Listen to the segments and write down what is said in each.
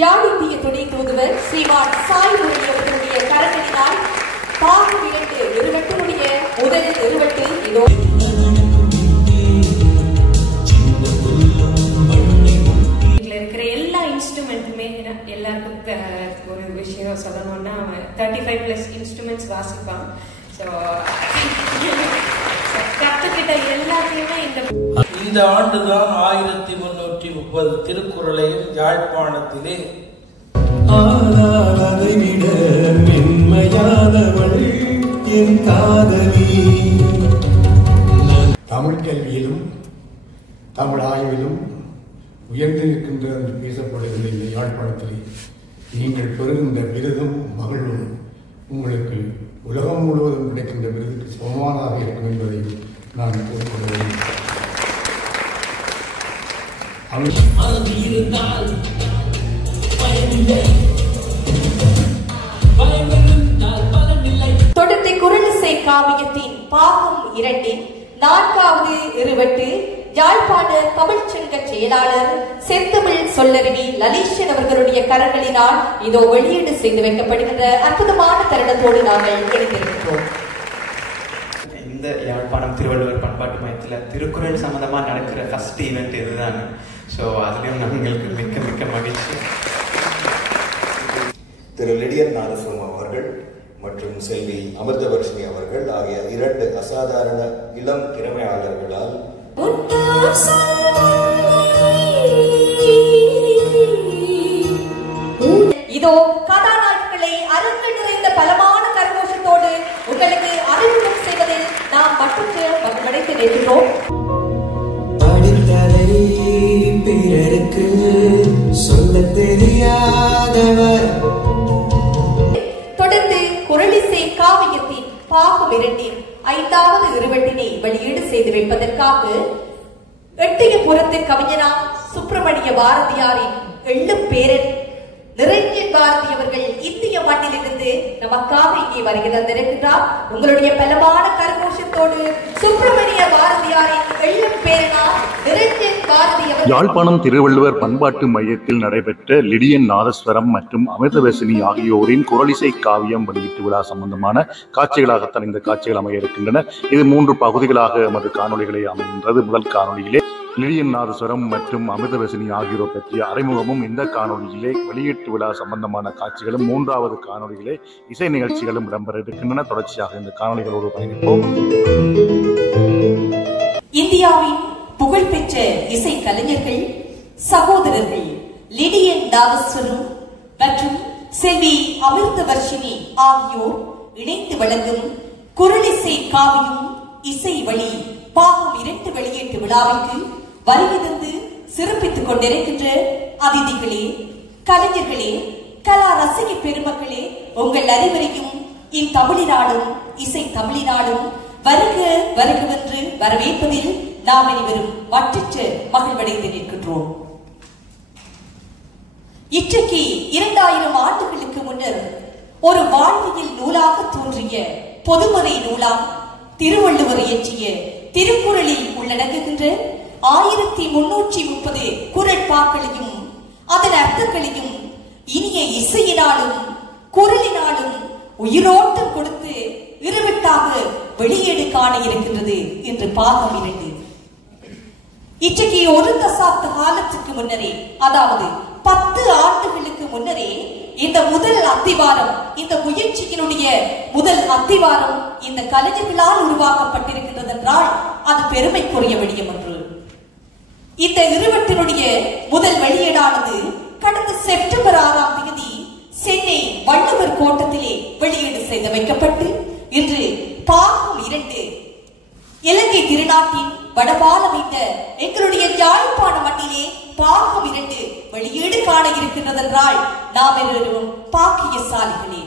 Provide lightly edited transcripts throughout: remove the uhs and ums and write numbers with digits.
ஜாலிந்திய துணை தூதுவர் ஸ்ரீமான் சாய் அவர்களுடைய கரங்களினால் பாகம் 2 இருவட்டுடைய முதல் இருவட்டு இதோ. இதுல இருக்கிற எல்லா இன்ஸ்ட்ருமெண்ட்டுமே எல்லாருக்கும் ஒரு விஷயம் சொல்லணும்னா 35+ இன்ஸ்ட்ருமெண்ட்ஸ் வாசிப்பான். ஸோ கற்றுக்கிட்ட எல்லாத்தையுமே இந்த ஆண்டுதான் 1330 திருக்குறளையும் யாழ்ப்பாணத்திலே தமிழ் கல்வியிலும் தமிழ் ஆய்விலும் உயர்ந்து நிற்கின்ற என்று பேசப்படுகின்ற இந்த யாழ்ப்பாணத்திலே நீங்கள் பெறுகின்ற விருதும் மகிழ்வும் உங்களுக்கு உலகம் முழுவதும் கிடைக்கின்ற விருதுக்கு சமமானதாக இருக்கும் என்பதை நான் கூறிக்கொள்கிறேன். தொடர்ந்து குரலிசை காவியத்தின் பாகம் 2 4வது இருவட்டு யாழ்ப்பாண தமிழ்ச்சங்க செயலாளர் செந்தமிழ் சொல்லருவி லலீஷன் அவர்களுடைய கரங்களினால் இதோ வெளியீடு செய்து வைக்கப்படுகின்ற அற்புதமான தருணத்தோடு நாங்கள் இணைந்திருக்கிறோம். இந்த யாழ்ப்பாணம் திருவள்ளுவர் பண்பாட்டு மையத்தில் திருக்குறள் சம்பந்தமாக நடக்கிற ஃபர்ஸ்ட் ஈவெண்ட் இதுதான். ஸோ அதுலேயும் நம்மளுக்கு மிக்க மிக்க மகிழ்ச்சி. திரு லிடியன் நாதசுரம் அவர்கள் மற்றும் செல்வி அமிர்தவர்ஷினி அவர்கள் ஆகிய 2 அசாதாரண இளம் திறமையாளர்களால் இதோ கதாநாயகங்களை அரங்கு நிறைந்த பலமான கரகோஷத்தோடு உங்களுக்கு அறிமுகம் செய்வதில் நாம் மற்றொரு மகிழ்ச்சி நிற்கிறோம். பிறருக்கு சொல்ல தெரியாதவர். தொடர்ந்து குரலிசை காவியத்தின் பாகம் 2 5வது இருவட்டினை வெளியீடு செய்து வைப்பதற்காக எட்டயபுரத்து கவிஞனா சுப்பிரமணிய பாரதியாரின் எள்ளும் பேரன் நிரஞ்சன் பாரதி அவர்கள் இந்திய மண்ணிலிருந்து நமக்காக இங்கே வருகை தந்திருக்கிறார். உங்களுடைய பலமான கரகோஷத்தோடு சுப்பிரமணிய பாரதியாரின் எள்ளும் பேரனா நிரஞ்சன் பாரதி அவர்கள். யாழ்ப்பாணம் திருவள்ளுவர் பண்பாட்டு மையத்தில் நடைபெற்ற லிடியன் நாதஸ்வரம் மற்றும் அமிர்தவர்ஷினி ஆகியோரின் குரலிசை காவியம் வெளியீட்டு விழா சம்பந்தமான காட்சிகளாகத்தான் இந்த காட்சிகள் அமைய இருக்கின்றன. இது 3 பகுதிகளாக எமது காணொலிகளை அமைகின்றது. முதல் காணொலியிலே லிடியன் நாதஸ்வரம் மற்றும் அமிர்தவர்ஷினி ஆகியோர் பற்றிய அறிமுகமும், இந்த காணொலியிலே வெளியீட்டு விழா சம்பந்தமான காட்சிகளும், 3வது காணொலியிலே இசை நிகழ்ச்சிகளும் இடம்பெற இருக்கின்றன. தொடர்ச்சியாக இந்த காணொலிகளோடு பயணிப்போம். இந்தியாவின் புகழ்பெற்ற இசை கலைஞர்கள் சகோதரர்கள் லிடியன் நாதஸ்வரம் மற்றும் செல்வி அமிர்தவர்ஷினி ஆகியோர் இணைந்து வழங்கும் குரலிசை காவியம் இசை வழி பாகம் 2 வெளியீட்டு விழாவிற்கு வருகை தந்து சிறப்பித்துக் கொண்டிருக்கின்ற அதிதிகளே, கலைஞர்களே, கலா ரசிக பெருமக்களே, உங்கள் அனைவரையும் இத்தமிழினாலும் இசை தமிழினாலும் வருக வருகவென்று வரவேற்பதில் நாம் அனைவரும் மற்றற்ற மகிழ்வடைந்து நிற்கின்றோம். இன்றைக்கு 2000 ஆண்டுகளுக்கு முன்னர் ஒரு வாழ்வியல் நூலாக தோன்றிய பொதுமறை நூலாம் திருவள்ளுவர் இயற்றிய திருக்குறளில் உள்ளடங்குகின்ற 1330 குறட்பாக்களையும் அதன் அர்த்தங்களையும் இனிய இசையினாலும் குரலினாலும் உயிரோட்டம் கொடுத்து இருவட்டாக வெளியீடு காண இருக்கின்றது என்று பாகம் 2. இன்றைக்கு ஒரு தசாப்த காலத்துக்கு முன்னரே, அதாவது 10 ஆண்டுகளுக்கு முன்னரே இந்த முதல் அத்திவாரம், இந்த முயற்சியினுடைய முதல் அத்திவாரம் இந்த கலைஞர்களால் உருவாக்கப்பட்டிருக்கின்றது என்றால் அது பெருமைக்குரிய விடயம் ஒன்று. இந்த இருவட்டினுடைய முதல் வெளியீடானது கடந்த செப்டம்பர் 6ஆம் தேதி சென்னை வள்ளுவர் கோட்டத்திலே வெளியீடு செய்து வைக்கப்பட்டு இன்று பாகம் 2 இலங்கை திருநாட்டின் வடபாலமைந்த எங்களுடைய யாழ்ப்பாண மண்ணிலே பாகம் 2 வெளியீடு காண இருக்கின்றது என்றால் நாம் எல்லோரும் பாக்கியசாலிகளே.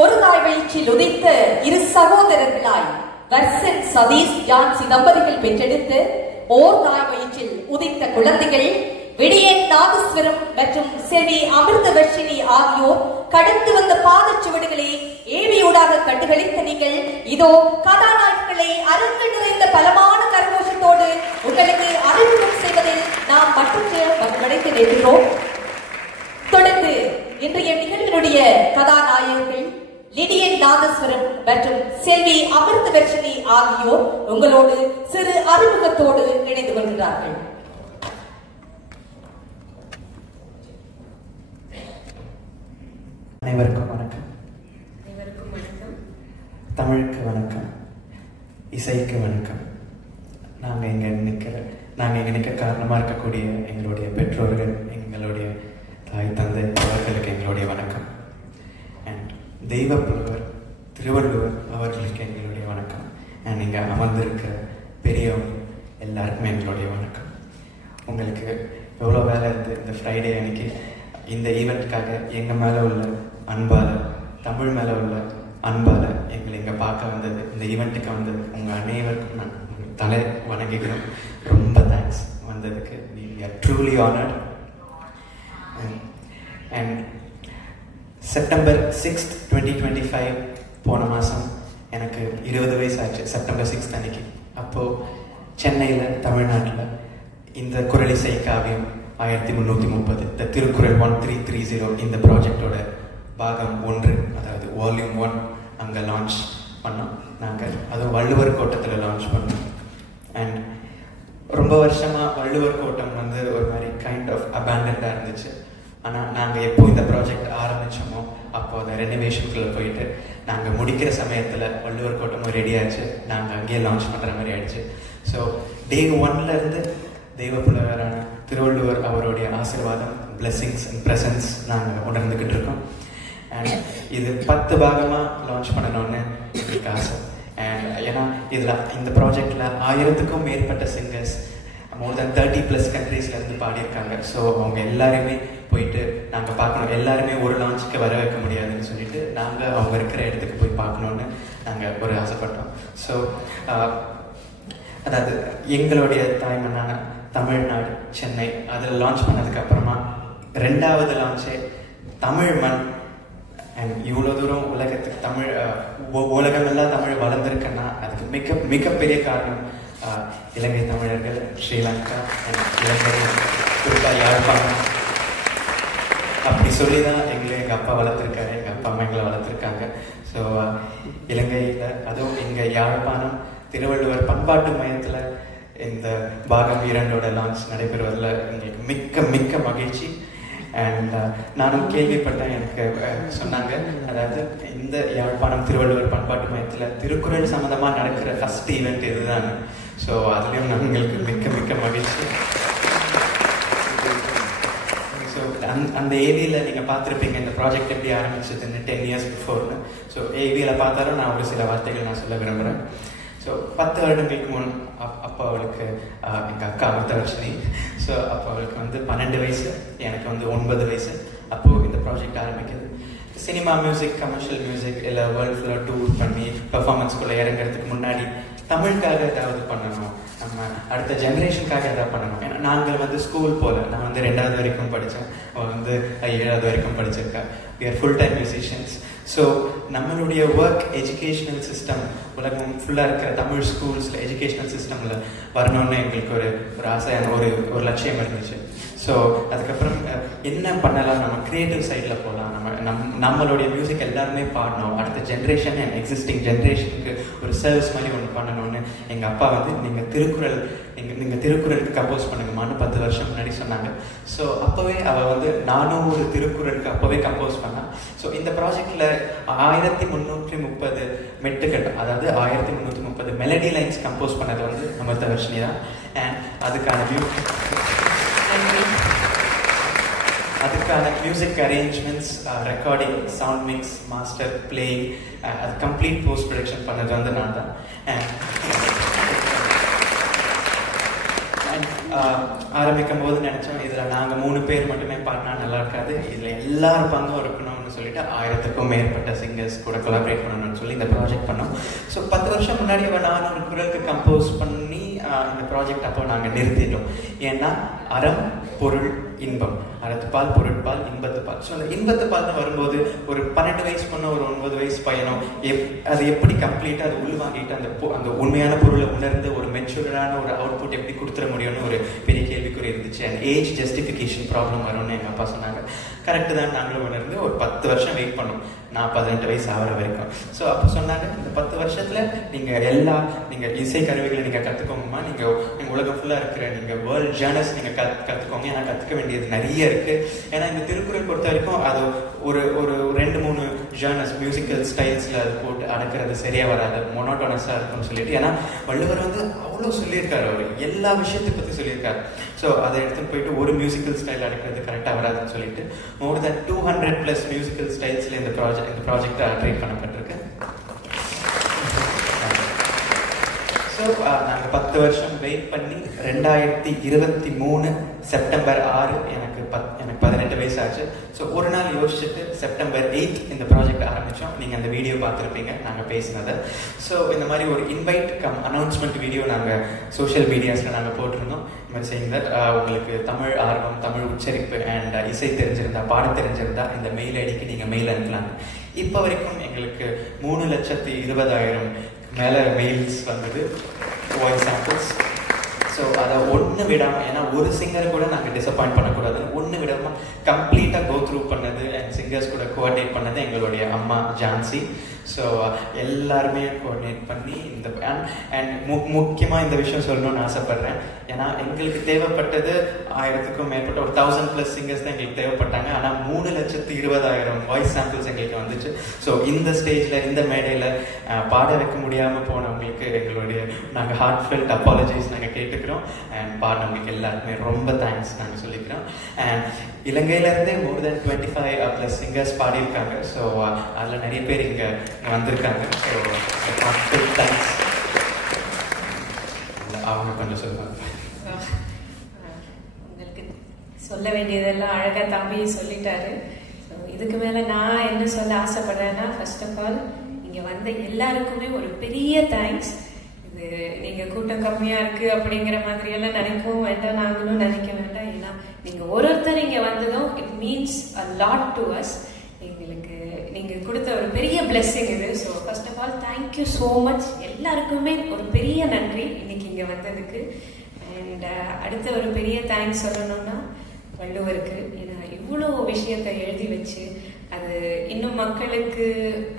ஒரு நாள் வெளிச்சில் உதைத்த 2 சகோதரர்களாய் வர்சன் சதீஷ் ஜான்சி தம்பதிகள் பெற்றெடுத்து ஓர் நாய் வயிற்றில் உதைத்த குழந்தைகள் விடியன் நாதஸ்வரம் மற்றும் செல்வி அமிர்தவர்ஷினி ஆகியோர் கடந்து வந்த பாதச்சுவடுகளை ஏவியூடாக கண்டுகளித்த நீங்கள் இதோ கதாநாயகங்களை அரங்கு நிறைந்த பலமான வரவேற்கிறோம். தொடர்ந்து இன்றைய நிகழ்வினுடைய கதாநாயகர்கள் லிடியன் நாதஸ்வரம் மற்றும் செல்வி அமிர்தவர்ஷினி ஆகியோர் உங்களோடு சிறு அறிமுகத்தோடு இணைந்து கொள்கிறார்கள். அனைவருக்கும் வணக்கம். தமிழுக்கு வணக்கம், இசைக்கு வணக்கம். நாங்கள் இங்கே நிற்க காரணமாக இருக்கக்கூடிய எங்களுடைய பெற்றோர்கள், எங்களுடைய தாய் தந்தை அவர்களுக்கு எங்களுடைய வணக்கம். அண்ட் தெய்வ புலவர் திருவள்ளுவர் அவர்களுக்கு எங்களுடைய வணக்கம். அண்ட் இங்கே அமர்ந்திருக்கிற பெரியவங்க எல்லாருக்குமே எங்களுடைய வணக்கம். உங்களுக்கு எவ்வளோ வேலை இருந்து இந்த ஃப்ரைடே அன்னைக்கு இந்த ஈவெண்ட்காக எங்கள் மேலே உள்ள அன்பால், தமிழ் மேலே உள்ள அன்பால் எங்களை இங்கே பார்க்க வந்தது, இந்த ஈவெண்ட்டுக்கு வந்தது உங்கள் அனைவருக்கும் நான் தலை வணங்கிக்கிறோம். ரொம்ப தேங்க்ஸ் வந்ததுக்கு. we are truly honored. and September 6th 2025 போன மாதம் எனக்கு 20 வயசு ஆச்சு. செப்டம்பர் 6th அன்னைக்கு. அப்போது சென்னையில் தமிழ்நாட்டில் இந்த குரலிசை காவியம் 1330 இந்த திருக்குறள் 1330 இந்த ப்ராஜெக்டோட பாகம் 1, அதாவது வால்யூம் 1 அங்கே லான்ச் பண்ணோம் நாங்கள். அதுவும் வள்ளுவர் கோட்டத்தில் லான்ச் பண்ணோம். அண்ட் ரொம்ப வருஷமாக வள்ளுவர் கோட்டம் வந்து ஒரு மாதிரி கைண்ட் ஆஃப் அபேண்டன்டாக இருந்துச்சு. ஆனால் நாங்கள் எப்போ இந்த ப்ராஜெக்ட் ஆரம்பித்தோமோ அப்போ அதை ரெனோவேஷனுக்குள்ளே போயிட்டு நாங்கள் முடிக்கிற சமயத்தில் வள்ளுவர் கோட்டமும் ரெடி ஆச்சு. நாங்கள் அங்கேயே லான்ச் பண்ணுற மாதிரி ஆயிடுச்சு. ஸோ டே 1லேருந்து தெய்வ புலவரான திருவள்ளுவர் அவருடைய ஆசீர்வாதம், பிளெஸிங்ஸ் அண்ட் ப்ரெசன்ஸ் நாங்கள் உணர்ந்துக்கிட்டு இருக்கோம். அண்ட் இது 10 பாகமாக லான்ச் பண்ணணும்னு எங்களுக்கு ஆசை. அண்ட் ஏன்னா இதில் இந்த ப்ராஜெக்டில் 1000க்கும் மேற்பட்ட சிங்கர்ஸ் more than 30+ கண்ட்ரீஸ்லேருந்து பாடியிருக்காங்க. ஸோ அவங்க எல்லாருமே போயிட்டு நாங்கள் பார்க்கணும். எல்லாருமே ஒரு லான்ச்சுக்கு வர வைக்க முடியாதுன்னு சொல்லிட்டு நாங்கள் அவங்க இருக்கிற இடத்துக்கு போய் பார்க்கணுன்னு நாங்கள் ஒரு ஆசைப்பட்டோம். ஸோ அதாவது எங்களுடைய தாய்மண்ணான தமிழ்நாடு, சென்னை அதில் லான்ச் பண்ணதுக்கப்புறமா 2வது லான்ச்சே தமிழ் மண். அண்ட் இவ்வளோ தூரம் உலகத்துக்கு தமிழ் உலகமெல்லாம் தமிழ் வளர்ந்துருக்குன்னா அதுக்கு மிகப்பெரிய காரணம் இலங்கை தமிழர்கள், ஸ்ரீலங்கா அண்ட் இலங்கை, குறிப்பாக யாழ்ப்பாணம். அப்படி சொல்லி தான் எங்கள் அப்பா வளர்த்துருக்காரு, எங்கள் அப்பா அம்மா எங்களை வளர்த்துருக்காங்க. ஸோ இலங்கையில், அதுவும் எங்கள் யாழ்ப்பாணம் திருவள்ளுவர் பண்பாட்டு மையத்தில் இந்த பாகம் 2ஓட லான்ச் நடைபெறுவதில் எங்களுக்கு மிக்க மிக்க மகிழ்ச்சி. அண்ட் நானும் கேள்விப்பட்டேன், எனக்கு சொன்னாங்க, அதாவது இந்த யாழ்ப்பாணம் திருவள்ளுவர் பண்பாட்டு மையத்தில் திருக்குறள் சம்மந்தமாக நடக்கிற ஃபஸ்ட் ஈவெண்ட் இதுதான். ஸோ அதுலேயும் எங்களுக்கு மிக்க மிக்க மகிழ்ச்சி. ஸோ அந்த ஏவியில் நீங்கள் பார்த்துருப்பீங்க இந்த ப்ராஜெக்ட் எப்படி ஆரம்பிச்சதுன்னு 10 years பிஃபோர்னு. ஸோ ஏவியில் பார்த்தாலும் நான் ஒரு சில வார்த்தைகள் நான் சொல்ல விரும்புகிறேன். ஸோ 10 வருடங்களுக்கு முன் அப்போ அவளுக்கு எங்கள் அக்கா அமிர்தவர்ஷினி. ஸோ அப்போ அவளுக்கு வந்து 12 வயசு, எனக்கு வந்து 9 வயசு. அப்போது இந்த ப்ராஜெக்ட் ஆரம்பிக்குது. சினிமா மியூசிக், கமர்ஷியல் மியூசிக் இல்லை வேர்ல்டு ஃபுல்லாக டூர் பண்ணி பெர்ஃபார்மன்ஸ்குள்ளே இறங்குறதுக்கு முன்னாடி தமிழுக்காக ஏதாவது பண்ணணும், நம்ம அடுத்த ஜென்ரேஷனுக்காக ஏதாவது பண்ணணும். ஏன்னா நாங்கள் வந்து ஸ்கூல் போகல. நான் வந்து 2வது வரைக்கும் படித்தேன், அவள் வந்து 7வது வரைக்கும் படிச்சிருக்கா. we are full-time musicians. So நம்மளுடைய ஒர்க் எஜுகேஷ்னல் சிஸ்டம் உலகம் ஃபுல்லாக இருக்கிற தமிழ் ஸ்கூல்ஸில் எஜுகேஷ்னல் சிஸ்டமில் வரணும்னு எங்களுக்கு ஒரு ஆசையான ஒரு லட்சியம் இருந்துச்சு. ஸோ அதுக்கப்புறம் என்ன பண்ணலாம், நம்ம க்ரியேட்டிவ் சைடில் போகலாம், நம்மளுடைய மியூசிக் எல்லாருமே பாடணும், அடுத்த ஜென்ரேஷன் அண்ட் எக்ஸிஸ்டிங் ஜென்ரேஷனுக்கு ஒரு சர்வீஸ் மாதிரி ஒன்று பண்ணணும்னு எங்கள் அப்பா வந்து நீங்கள் திருக்குறளுக்கு கம்போஸ் பண்ணுங்கம்மான்னு 10 வருஷம் முன்னாடி சொன்னாங்க. ஸோ அப்போவே அவள் வந்து நானும் ஒரு திருக்குறளுக்கு அப்போவே கம்போஸ் பண்ணான். ஸோ இந்த ப்ராஜெக்டில் 1330 மெட்டுகள், அதாவது 1330 மெலடி லைன்ஸ் கம்போஸ் பண்ணது வந்து அமிர்தவர்ஷினி தான். அண்ட் அதுக்கான music arrangements, recording, sound mix, master, playing, அது கம்ப்ளீட் போஸ்ட் ப்ரொடக்ஷன் பண்ணது வந்து நான் தான். ஆரம்பிக்கும் போது நினச்சோம் இதில் நாங்கள் 3 பேர் மட்டுமே பாடினா நல்லா இருக்காது, இதில் எல்லாரும் பங்கும் இருக்கணும்னு சொல்லிட்டு 1000க்கும் மேற்பட்ட சிங்கர்ஸ் கூட கொலாபரேட் பண்ணணும்னு சொல்லி இந்த ப்ராஜெக்ட் பண்ணோம். ஸோ 10 வருஷம் முன்னாடி நான் ஒரு குரலுக்கு கம்போஸ் பண்ணி இந்த ப்ராஜெக்ட் அப்போ நாங்கள் நிறுத்திட்டோம். ஏன்னா அறம், பொருள், இன்பம், அறத்துப்பால், பொருட்பால், இன்பத்துப்பால். ஸோ அந்த இன்பத்துப்பால்னு வரும்போது ஒரு 12 வயசு பொண்ணு, ஒரு 9 வயசு பையனும் அது எப்படி கம்ப்ளீட்டாக அது உள்வாங்கிட்டு அந்த உண்மையான பொருளை உணர்ந்து ஒரு மெச்சூர்டான ஒரு அவுட்புட் எப்படி கொடுத்துட முடியும்னு ஒரு பெரிய கேள்விக்குறி இருந்துச்சு அண்ட் ஏஜ் ஜஸ்டிஃபிகேஷன் ப்ராப்ளம் வரும்னு எங்கள் அப்பா சொன்னாங்க. கரெக்டு தான், நாங்களும் உணர்ந்து ஒரு 10 வருஷம் வெயிட் பண்ணோம், நான் 18 வயசு ஆகிற வரைக்கும். ஸோ அப்போ சொன்னாங்க, இந்த 10 வருஷத்தில் நீங்கள் இசை கருவிகளை நீங்கள் கற்றுக்கோங்கம்மா, நீங்கள் உலகம் ஃபுல்லாக இருக்கிற நீங்கள் வேர்ல்ட் ஜேர்னல்ஸ் நீங்கள் கற்றுக்கோங்க, ஏன்னா கற்றுக்க வேண்டியது நிறைய இருக்குது. ஏன்னா இந்த திருக்குறள் பொறுத்த வரைக்கும் அது ஒரு 2-3 ஜேர்னல்ஸ் மியூசிக்கல் ஸ்டைல்ஸில் அது போட்டு அடக்கிறது சரியாக வராது, மொனோட்டோனஸாக இருக்கும்னு சொல்லிட்டு. ஏன்னா வள்ளுவர் வந்து அவ்வளோ சொல்லியிருக்காரு, அவர் எல்லா விஷயத்தை பற்றி சொல்லியிருக்காரு. ஸோ அதை எடுத்துன்னு போயிட்டு ஒரு மியூசிக்கல் ஸ்டைல் அடக்கிறது கரெக்டாக வராதுன்னு சொல்லிட்டு மோர் தென் 200+ மியூசிக்கல் ஸ்டைல்ஸில் இந்த ப்ராஜெக்ட் ட்ரீட் பண்ணப்பட்டிருக்கு. ஸோ நாங்கள் 10 வருஷம் வெயிட் பண்ணி 2023 செப்டம்பர் 6 எனக்கு 18 வயசு ஆச்சு. ஸோ ஒரு நாள் யோசிச்சுட்டு செப்டம்பர் 8 இந்த ப்ராஜெக்ட் ஆரம்பித்தோம். நீங்கள் அந்த வீடியோ பார்த்துருப்பீங்க நாங்கள் பேசினதை. ஸோ இந்த மாதிரி ஒரு இன்வைட் அனௌன்ஸ்மெண்ட் வீடியோ நாங்கள் சோஷியல் மீடியாஸில் நாங்கள் போட்டிருந்தோம். இந்த மாதிரி saying that உங்களுக்கு தமிழ் ஆர்வம், தமிழ் உச்சரிப்பு அண்ட் இசை தெரிஞ்சிருந்தா, பாட தெரிஞ்சிருந்தா இந்த மெயில் ஐடிக்கு நீங்கள் மெயில் அனுப்பலாம். இப்போ வரைக்கும் எங்களுக்கு 3,20,000 மேலே மெயில்ஸ் வந்தது, வாய்ஸ் சாம்பிள்ஸ். ஸோ அதை ஒன்று விடாமல், ஏன்னா ஒரு சிங்கர் கூட நாங்கள் டிசப்பாயிண்ட் பண்ணக்கூடாதுன்னு ஒன்று விடாமல் கம்ப்ளீட்டாக கோ த்ரூ பண்ணது அண்ட் சிங்கர்ஸ் கூட கோஆர்டினேட் பண்ணது எங்களுடைய அம்மா ஜான்சி. ஸோ எல்லாருமே கோஆர்டினேட் பண்ணி இந்த அண்ட் முக்கியமாக இந்த விஷயம் சொல்லணும்னு ஆசைப்பட்றேன். ஏன்னா எங்களுக்கு தேவைப்பட்டது 1000க்கும் மேற்பட்ட ஒரு 1000+ சிங்கர்ஸ் தான் எங்களுக்கு தேவைப்பட்டாங்க. ஆனால் 3,20,000 வாய்ஸ் சாம்பிள்ஸ் எங்களுக்கு வந்துச்சு. ஸோ இந்த ஸ்டேஜில், இந்த மேடையில் பாட வைக்க முடியாமல் போனவங்களுக்கு நாங்கள் ஹார்ட்ஃபெல்ட் அப்பாலஜிஸ் நாங்கள் கேட்டுக்கிறோம். அண்ட் பாடினவங்களுக்கு எல்லாருக்குமே ரொம்ப தேங்க்ஸ் நாங்கள் சொல்லிக்கிறோம். அண்ட் இலங்கையிலேருந்தே மோர் தென் 25+ சிங்கர்ஸ் பாடியிருக்காங்க. ஸோ அதில் நிறைய பேர் இங்கே வந்திருக்காங்க. So heartfelt thanks. அவங்க கொஞ்சம் சொல்லுவாங்க. உங்களுக்கு சொல்ல வேண்டியதெல்லாம் அழகாக தம்பி சொல்லிட்டாரு. ஸோ இதுக்கு மேலே நான் என்ன சொல்ல ஆசைப்படுறேன்னா, ஃபர்ஸ்ட் ஆஃப் ஆல் இங்கே வந்த எல்லாருக்குமே ஒரு பெரிய தேங்க்ஸ். இது நீங்கள் கூட்டம் கம்மியாக இருக்குது அப்படிங்கிற மாதிரியெல்லாம் நினைக்கவும் வேண்டாம், நாங்களும் நினைக்க வேண்டாம். ஏன்னா நீங்கள் ஒருத்தர் இங்கே வந்ததும் it means a lot to us. எங்களுக்கு நீங்கள் கொடுத்த ஒரு பெரிய பிளெஸ்ஸிங் இது. So first of all thank you so much. எல்லாருக்குமே ஒரு பெரிய நன்றி இன்னைக்கு இங்கே வந்ததுக்கு. அண்ட் அடுத்த ஒரு பெரிய தேங்க்ஸ் சொல்லணும்னா வள்ளுவருக்கு. ஏன்னா இவ்வளோ விஷயத்தை எழுதி வச்சு அது இன்னும் மக்களுக்கு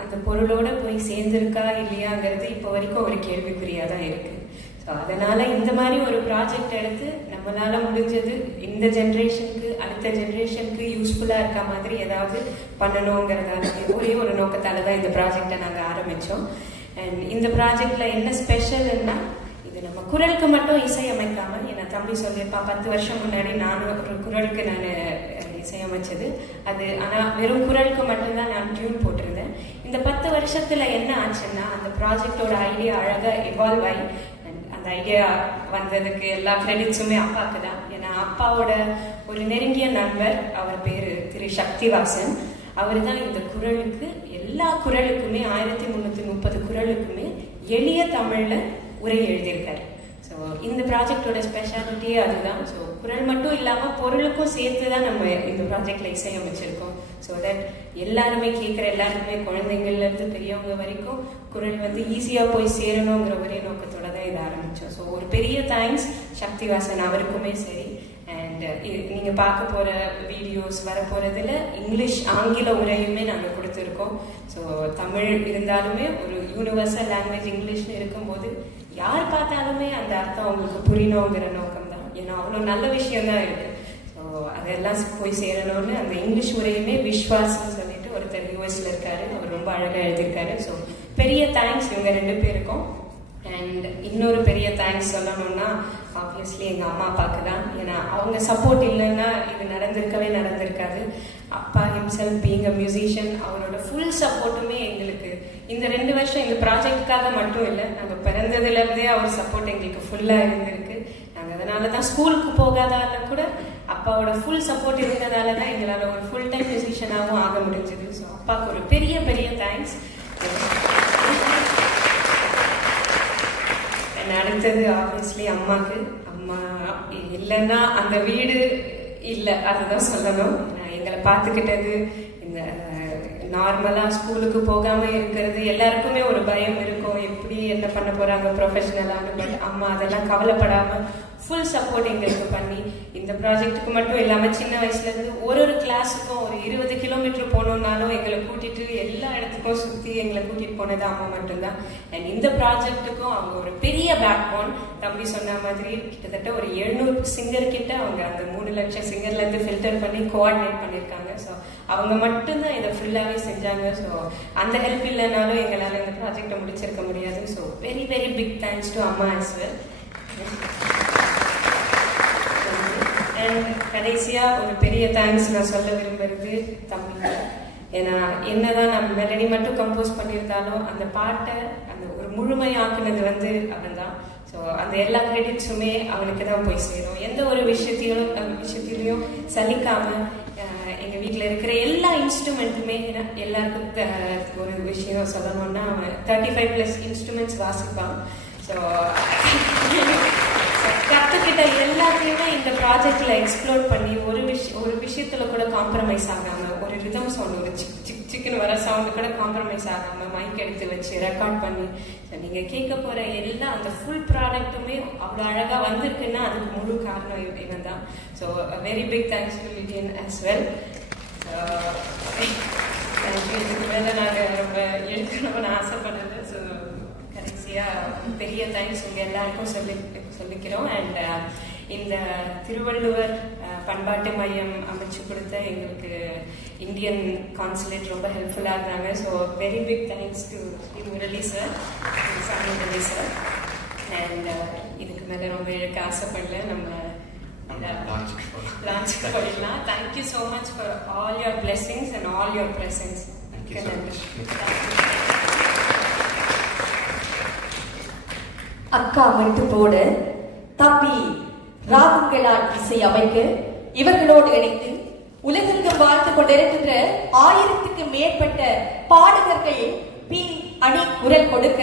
அந்த பொருளோட போய் சேர்ந்திருக்கா இல்லையாங்கிறது இப்போ வரைக்கும் ஒரு கேள்விக்குறியாக தான் இருக்கு. ஸோ அதனால இந்த மாதிரி ஒரு ப்ராஜெக்ட் எடுத்து நம்மளால முடிஞ்சது இந்த ஜென்ரேஷனுக்கு, அடுத்த ஜென்ரேஷனுக்கு யூஸ்ஃபுல்லாக இருக்க மாதிரி ஏதாவது பண்ணணுங்கிறதால ஒரே ஒரு நோக்கத்தால தான் இந்த ப்ராஜெக்டை நாங்கள் ஆரம்பித்தோம். அண்ட் இந்த ப்ராஜெக்ட்ல என்ன ஸ்பெஷல்னா, இது நம்ம குரலுக்கு மட்டும் இசையமைக்காம, ஏன்னா தம்பி சொல்லியிருப்பா 10 வருஷம் முன்னாடி நானும் ஒரு குரலுக்கு நான் இசையமைச்சது அது. ஆனால் வெறும் குரலுக்கு மட்டும்தான் நான் டியூன் போட்டிருந்தேன். இந்த 10 வருஷத்துல என்ன ஆச்சுன்னா, அந்த ப்ராஜெக்டோட ஐடியா அழகாக எவால்வ் ஆகி அந்த ஐடியா வந்ததுக்கு எல்லா கிரெடிட்ஸுமே அப்பாவுக்கு தான். ஏன்னா அப்பாவோட ஒரு நெருங்கிய நண்பர், அவர் பேரு திரு சக்திவாசன். அவர் தான் இந்த குரலுக்கு, எல்லா குரலுக்குமே 1330 குரலுக்குமே எளிய தமிழ்ல உரை எழுதியிருக்காரு. ஸோ இந்த ப்ராஜெக்டோட ஸ்பெஷாலிட்டியே அதுதான். ஸோ குரல் மட்டும் இல்லாமல் பொருளுக்கும் சேர்த்து தான் நம்ம இந்த ப்ராஜெக்ட்ல இசையமைச்சிருக்கோம். ஸோ தட் எல்லாருமே கேட்குற எல்லாருக்குமே, குழந்தைங்கள்லேருந்து பெரியவங்க வரைக்கும் குரல் வந்து ஈஸியாக போய் சேரணுங்கிற ஒரே நோக்கத்தோட தான் இதை ஆரம்பித்தோம். ஸோ ஒரு பெரிய தேங்க்ஸ் சக்திவாசன் அவருக்குமே சரி. அண்ட் நீங்கள் பார்க்க போகிற வீடியோஸ் வரப்போகிறதுல இங்கிலீஷ், ஆங்கில உரையுமே நாங்கள் கொடுத்துருக்கோம். ஸோ தமிழ் இருந்தாலுமே ஒரு யூனிவர்சல் லாங்குவேஜ் இங்கிலீஷ்னு இருக்கும்போது யார் பார்த்தாலுமே அந்த அர்த்தம் அவங்களுக்கு புரியணுங்கிற நோக்கம் தான். ஏன்னா அவ்வளோ நல்ல விஷயம்தான் இருக்கு. ஸோ அதெல்லாம் போய் சேரணும்னு அந்த இங்கிலீஷ் உரையுமே விஸ்வாஸ்ன்னு சொல்லிட்டு ஒருத்தர் யூஎஸ்ல இருக்காரு, அவர் ரொம்ப அழகாக எழுதியிருக்காரு. ஸோ பெரிய தேங்க்ஸ் இவங்க 2 பேருக்கும். அண்ட் இன்னொரு பெரிய தேங்க்ஸ் சொல்லணும்னா ஆப்வியஸ்லி எங்கள் அம்மா அப்பாவுக்கு தான். ஏன்னா அவங்க சப்போர்ட் இல்லைன்னா இது நடந்திருக்காது. அப்பா ஹிம்செல்ஃப் பீயிங் அ மியூசிஷியன், அவரோட ஃபுல் சப்போர்ட்டுமே எங்களுக்கு இந்த 2 வருஷம் இந்த ப்ராஜெக்டுக்காக மட்டும் இல்லை, நாங்கள் பிறந்ததுலேருந்தே அவர் சப்போர்ட் எங்களுக்கு ஃபுல்லாக இருந்திருக்கு. நாங்கள் அதனால தான் ஸ்கூலுக்கு போகாதால கூட அப்பாவோட ஃபுல் சப்போர்ட் இருந்ததால தான் எங்களால் ஒரு ஃபுல் டைம் மியூசிஷியனாகவும் ஆக முடிஞ்சது. ஸோ அப்பாவுக்கு ஒரு பெரிய பெரிய தேங்க்ஸ். அடுத்தது ஆப்வியஸ்லி அம்மாக்கு. அம்மா இல்லைன்னா அந்த வீடு இல்லை, அதுதான் சொல்லணும். எங்களை பார்த்துக்கிட்டது, இந்த நார்மலாக ஸ்கூலுக்கு போகாமல் இருக்கிறது எல்லாருக்குமே ஒரு பயம் இருக்கும், எப்படி என்ன பண்ண போகிறாங்க ப்ரொஃபஷனலானு. பட் அம்மா அதெல்லாம் கவலைப்படாமல் ஃபுல் சப்போர்ட் எங்களுக்கு பண்ணி இந்த ப்ராஜெக்ட்டுக்கு மட்டும் இல்லாமல் சின்ன வயசுலேருந்து ஒரு கிளாஸுக்கும் ஒரு 20 கிலோமீட்டர் போனோம்னாலும் எங்களை கூட்டிட்டு எல்லா இடத்துக்கும் சுற்றி எங்களை கூட்டிகிட்டு போனது அம்மா மட்டும்தான். அண்ட் இந்த ப்ராஜெக்ட்டுக்கும் அவங்க ஒரு பெரிய பேக் போன். தம்பி சொன்ன மாதிரி கிட்டத்தட்ட ஒரு 700 சிங்கர் கிட்ட அவங்க அந்த 3 லட்சம் சிங்கர்லேருந்து ஃபில்டர் பண்ணி கோஆர்டினேட் பண்ணியிருக்காங்க. ஸோ அவங்க மட்டும்தான் இதை ஃபுல்லாகவே செஞ்சாங்க. ஸோ அந்த ஹெல்ப் இல்லைனாலும் எங்களால் இந்த ப்ராஜெக்டை முடிச்சிருக்க முடியாது. So very very big thanks to அம்மா as well. அண்ட் கடைசியாக ஒரு பெரிய தேங்க்ஸ் நான் சொல்ல விரும்புறது தம்பி. ஏன்னா என்னதான் நம்ம மெலடி மட்டும் கம்போஸ் பண்ணியிருந்தாலும் அந்த பாட்டை அந்த ஒரு முழுமையாக்குனது அவன் தான். ஸோ அந்த எல்லா கிரெடிட்ஸுமே அவனுக்கு தான் போய் சேரும். எந்த ஒரு விஷயத்திலையும் சலிக்காம எங்க வீட்டில் இருக்கிற எல்லா இன்ஸ்ட்ருமெண்ட்டுமே எல்லாருக்கும் ஒரு விஷயம் சொல்லணும்னா அவன் 35+ இன்ஸ்ட்ருமெண்ட்ஸ் வாசிப்பான். ஸோ கற்றுக்கிட்ட எல்லாத்தையுமே இந்த ப்ராஜெக்டில் எக்ஸ்ப்ளோர் பண்ணி ஒரு விஷயத்துல கூட காம்ப்ரமைஸ் ஆகாமல், ஒரு ரிதம் சவுண்ட் ஒரு சிக்குன்னு வர சவுண்டு கூட காம்ப்ரமைஸ் ஆகாமல் மைக் எடுத்து வச்சு ரெக்கார்ட் பண்ணி நீங்கள் கேட்க போகிற எல்லா அந்த ஃபுல் ப்ராடக்ட்டுமே அவ்வளோ அழகாக வந்திருக்குன்னா அதுக்கு முழு காரணம் இவன் தான். So very big thanks to Lydian as well. Thank you. இதுக்கு மேலே நாங்கள் ரொம்ப எழுதணும்னு ஆசைப்படுறது. ஸோ கடைசியாக பெரிய தேங்க்ஸ் உங்கள் எல்லாருக்கும் சொல்லிக்கிறோம். அண்ட் இந்த திருவள்ளுவர் பண்பாட்டு மையம் அமைச்சு கொடுத்த எங்களுக்கு இந்தியன் கான்சுலேட் ரொம்ப ஹெல்ப்ஃபுல்லாக இருந்தாங்க. So very big thanks to Murali sir, Sami Murali sir. And இதுக்கு மேலே ரொம்ப இழக்க ஆசைப்படல, நம்ம லான்ச் பண்ணிடலாம். Thank you so much for all your blessings and all your presence. அக்கா மெட்டு போட தம்பி ராகங்களால் இசை அமைக்க இவர்களோடு இணைந்து உலகெங்கும் வாழ்ந்து கொண்டிருக்கின்ற 1000க்கு மேற்பட்ட பாடகர்கள் பின் அணி குரல் கொடுக்க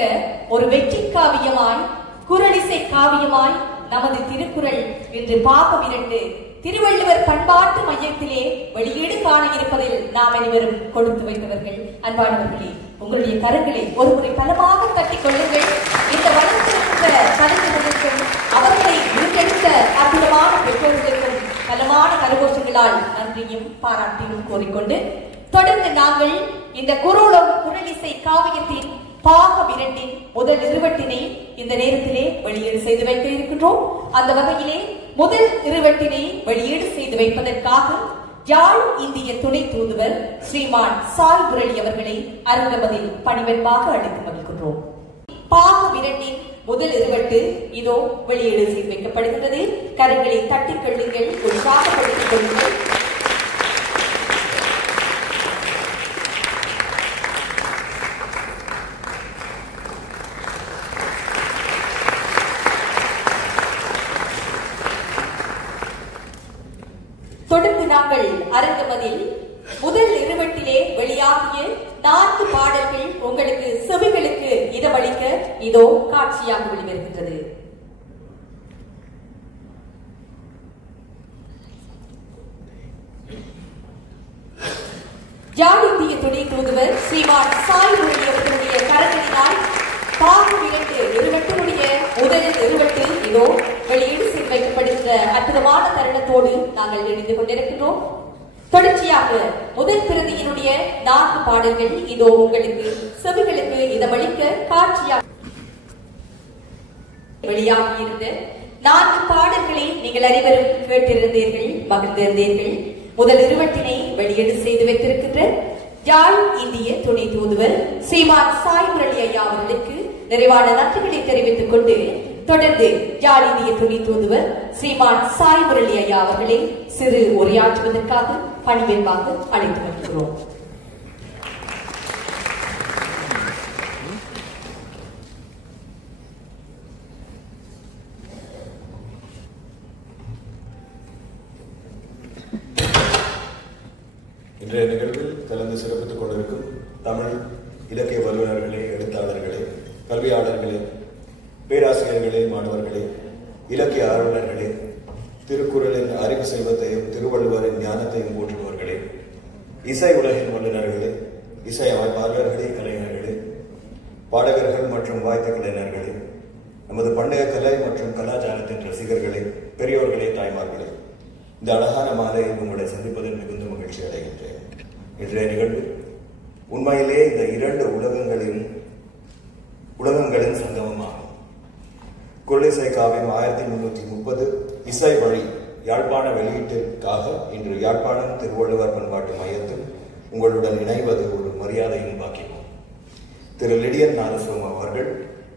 ஒரு வெற்றி காவியமாய் குரலிசை காவியமாய் நமது திருக்குறள் இன்று பாகம் 2 திருவள்ளுவர் பண்பாட்டு மையத்திலே வெளியீடு காண இருப்பதில் நாம் அனைவரும் கொடுத்து வைத்தவர்கள். அன்பானவர்களே, உங்களுடைய கரங்களை ஒருமுறை பலமாக தட்டிக் கொள்ளுங்கள். இந்த வளர்ந்திருக்கின்ற கலைஞர்களுக்கும் அவர்களை முன்னெடுத்த அற்புதமான பெற்றோர்களுக்கும் பலமான கரகோஷங்களால் நன்றியும் பாராட்டியும் கூறிக்கொண்டு தொடர்ந்து நாங்கள் இந்த குரலிசை காவியத்தின் பாகம் 2 முதல் இருவட்டினை இந்த நேரத்திலே வெளியீடு செய்து வைக்க இருக்கின்றோம். அந்த வகையிலே முதல் இருவட்டினை வெளியீடு செய்து வைப்பதற்காக யாழ் இந்திய துணை தூதுவர் ஸ்ரீமான் சாய் முரளி அவர்களை அரங்கமதில் பணிவென்பாக அழைத்து மகிழ்கின்றோம். பாகம் 2 முதல் இருவட்டு இதோ வெளியீடு செய்து வைக்கப்படுகின்றது. கரங்களை தட்டிக் கொள்ளுங்கள், உற்சாகப்படுத்திக் கொள்ளுங்கள். தொடர்ந்து நாங்கள் அரங்கமதில் முதல் இருவட்டிலே வெளியாகிய 4 பாடல்கள் உங்களுக்கு செவிகளுக்கு இதமளிக்க இதோ காட்சியாக வெளிவருகின்றது. யாழ் இந்திய துணை தூதுவர் ஸ்ரீமான் சாய் முரளி அவர்களுடைய கரங்களினால் பாகம் 2 இருவட்டினுடைய முதல் இருவட்டு இதோ வெளியீடு செய்து வைக்கப்படுகின்ற அற்புதமான தருணத்தோடு நாங்கள் இணைந்து கொண்டிருக்கிறோம். தொடர்ச்சியாக முதல் பிரதியினுடைய 4 பாடல்கள் இதோ உங்களுக்கு செவிகளுக்கு இதமளிக்க காட்சியாக வெளியாகியிருந்த 4 பாடல்களை நீங்கள் அனைவரும் கேட்டிருந்தீர்கள், மகிழ்ந்திருந்தீர்கள். முதல் இருவட்டினை வெளியீடு செய்து வைத்திருக்கின்ற யாழ் இந்திய துணை தூதுவர் ஸ்ரீமான் சாய் முரளி ஐயா அவர்களுக்கு நிறைவான நன்றிகளை தெரிவித்துக் கொண்டு தொடர்ந்து யாழ் இந்திய துணை தூதுவர் ஸ்ரீமான் சாய் முரளி ஐயா அவர்களை சிறு உரையாற்றுவதற்காக பணிவென்பாக அழைத்து வருகிறோம். இன்றைய நிகழ்வில் கலந்து சிறப்பித்துக் கொண்டிருக்கும் தமிழ் இலக்கிய வல்லுநர்களே, எழுத்தாளர்களே, கல்வியாளர்களே, பேராசிரியர்களே, மாணவர்களே, இலக்கிய ஆர்வலர்களே, திருக்குறளின் அறிவு செல்வத்தையும் திருவள்ளுவரின் ஞானத்தையும் போற்றுபவர்களே, இசை உலகின் வல்லுநர்களே, இசை அமைப்பாளர்களே, கலைஞர்களே, பாடகர்கள் மற்றும் வாய்த்த கலைஞர்களே, நமது பண்டைய கலை மற்றும் கலாச்சாரத்தின் ரசிகர்களே, இந்த அழகான மாலையில் உங்களை சந்திப்பதில் மிகுந்த மகிழ்ச்சி அடைகின்றேன். இன்றைய நிகழ்வு உண்மையிலே இந்த இரண்டு உலகங்களின் சங்கமமாகும். கொள்ளிசை காவியம் 1330 இசை வழி யாழ்ப்பாண வெளியீட்டிற்காக இன்று யாழ்ப்பாணம் திருவள்ளுவர் பண்பாட்டு மையத்தில் உங்களுடன் இணைவது ஒரு மரியாதையும் பாக்கியமும். திரு லிடியன் நாதசுவரம் அவர்கள்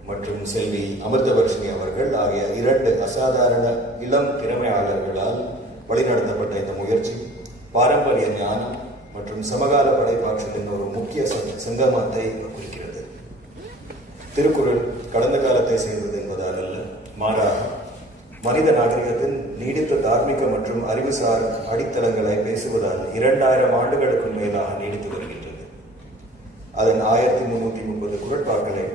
மற்றும் செல்வி அமிர்தவர்ஷினி அவர்கள் ஆகிய இரண்டு அசாதாரண இளம் திறமையாளர்களால் வழிநடத்தப்பட்ட இந்த முயற்சி பாரம்பரிய ஞானம் மற்றும் சமகால படைப்பாற்றலின் ஒரு முக்கிய சங்கமத்தை குறிக்கிறது. திருக்குறள் கடந்த காலத்தை சேர்ந்தது என்பதால் அல்ல, மாறாக மனித நாகரிகத்தின் நீடித்த தார்மீக மற்றும் அறிவுசார் அடித்தளங்களை பேசுவதால் 2000 ஆண்டுகளுக்கு மேலாக நீடித்து வருகின்றது. அதன் 1330 குறட்பாக்களை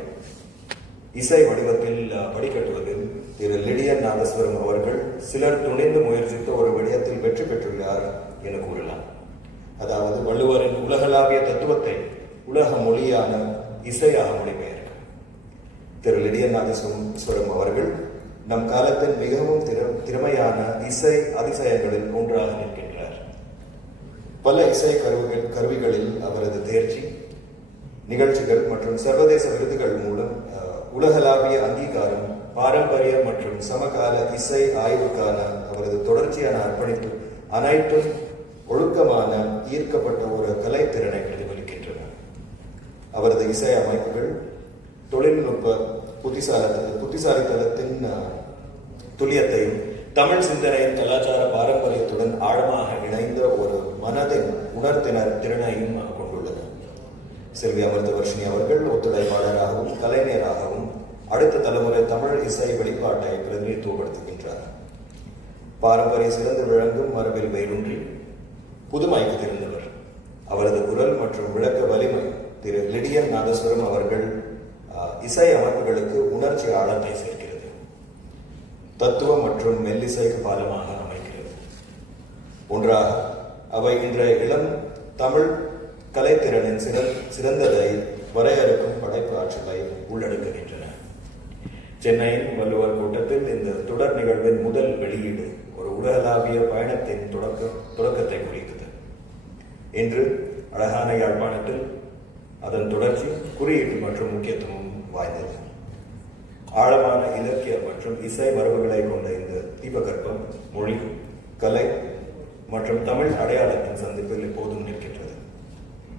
இசை வடிவத்தில் வடிகட்டுவதில் திரு லிடியன் நாதஸ்வரம் அவர்கள் சிலர் துணிந்து முயற்சித்த ஒரு விடயத்தில் வெற்றி பெற்றுள்ளார் என கூறலாம். அதாவது வள்ளுவரின் உலகளாவிய தத்துவத்தை உலக மொழியான இசையாக மொழிபெயர்க்க திரு லிடியன் நாதஸ்வரம் அவர்கள் நம் காலத்தின் மிகவும் திறமையான இசை அதிசயங்களில் ஒன்றாக நிற்கின்றார். பல இசை கருவிகளில் அவரது தேர்ச்சி, நிகழ்ச்சிகள் மற்றும் சர்வதேச விருதுகள் மூலம் உலகளாவிய அங்கீகாரம், பாரம்பரிய மற்றும் சமகால இசை ஆய்வுக்கான அவரது தொடர்ச்சியான அர்ப்பணிப்பு அனைத்தும் ஒழுக்கமான ஈர்க்கப்பட்ட ஒரு கலைத்திறனை பிரதிபலிக்கின்றன. அவரது இசை அமைப்புகள் தொழில்நுட்ப புத்திசாலித்தனத்தின் துல்லியத்தையும் தமிழ் சிந்தனையின் கலாச்சார பாரம்பரியத்துடன் ஆழமாக இணைந்த ஒரு மனதின் திறனையும் கொண்டுள்ளது. செல்வி அமிர்தவர்ஷினி அவர்கள் ஒத்துழைப்பாளராகவும் கலைஞராகவும் அடுத்த தலைமுறை தமிழ் இசை வெளிப்பாட்டை பிரதிநிதித்துவப்படுத்துகின்றார். பாரம்பரிய சிறந்து விளங்கும் மரபில் வேரூன்றி புதுமைக்கு தெரிந்தவர். அவரது குரல் மற்றும் விளக்க வலிமை திரு லிடியன் நாதஸ்வரம் அவர்கள் இசை அமைப்புகளுக்கு உணர்ச்சி ஆழத்தை சேர்க்கிறது, தத்துவம் மற்றும் மெல்லிசைக்கு பாலமாக அமைக்கிறது. ஒன்றாக அவை இன்றைய இளம் தமிழ் கலைத்திறனின் சிறந்ததை வரையறுக்கும் படைப்பு ஆற்றலை உள்ளடக்குகின்றன. சென்னையின் வள்ளுவர் கூட்டத்தில் இந்த தொடர் நிகழ்வின் முதல் வெளியீடு ஒரு உலகளாவிய பயணத்தின் தொடக்கத்தை குறித்தது. இன்று அழகான யாழ்ப்பாணத்தில் அதன் தொடர்ச்சி, குறியீட்டு மற்றும் முக்கியத்துவம் வாய்ந்தது. ஆழமான இலக்கிய மற்றும் இசை மரபுகளை கொண்ட இந்த தீபகற்பம் மொழி, கலை மற்றும் தமிழ் அடையாளத்தின் சந்திப்பில் எப்போதும் நிற்கின்றது.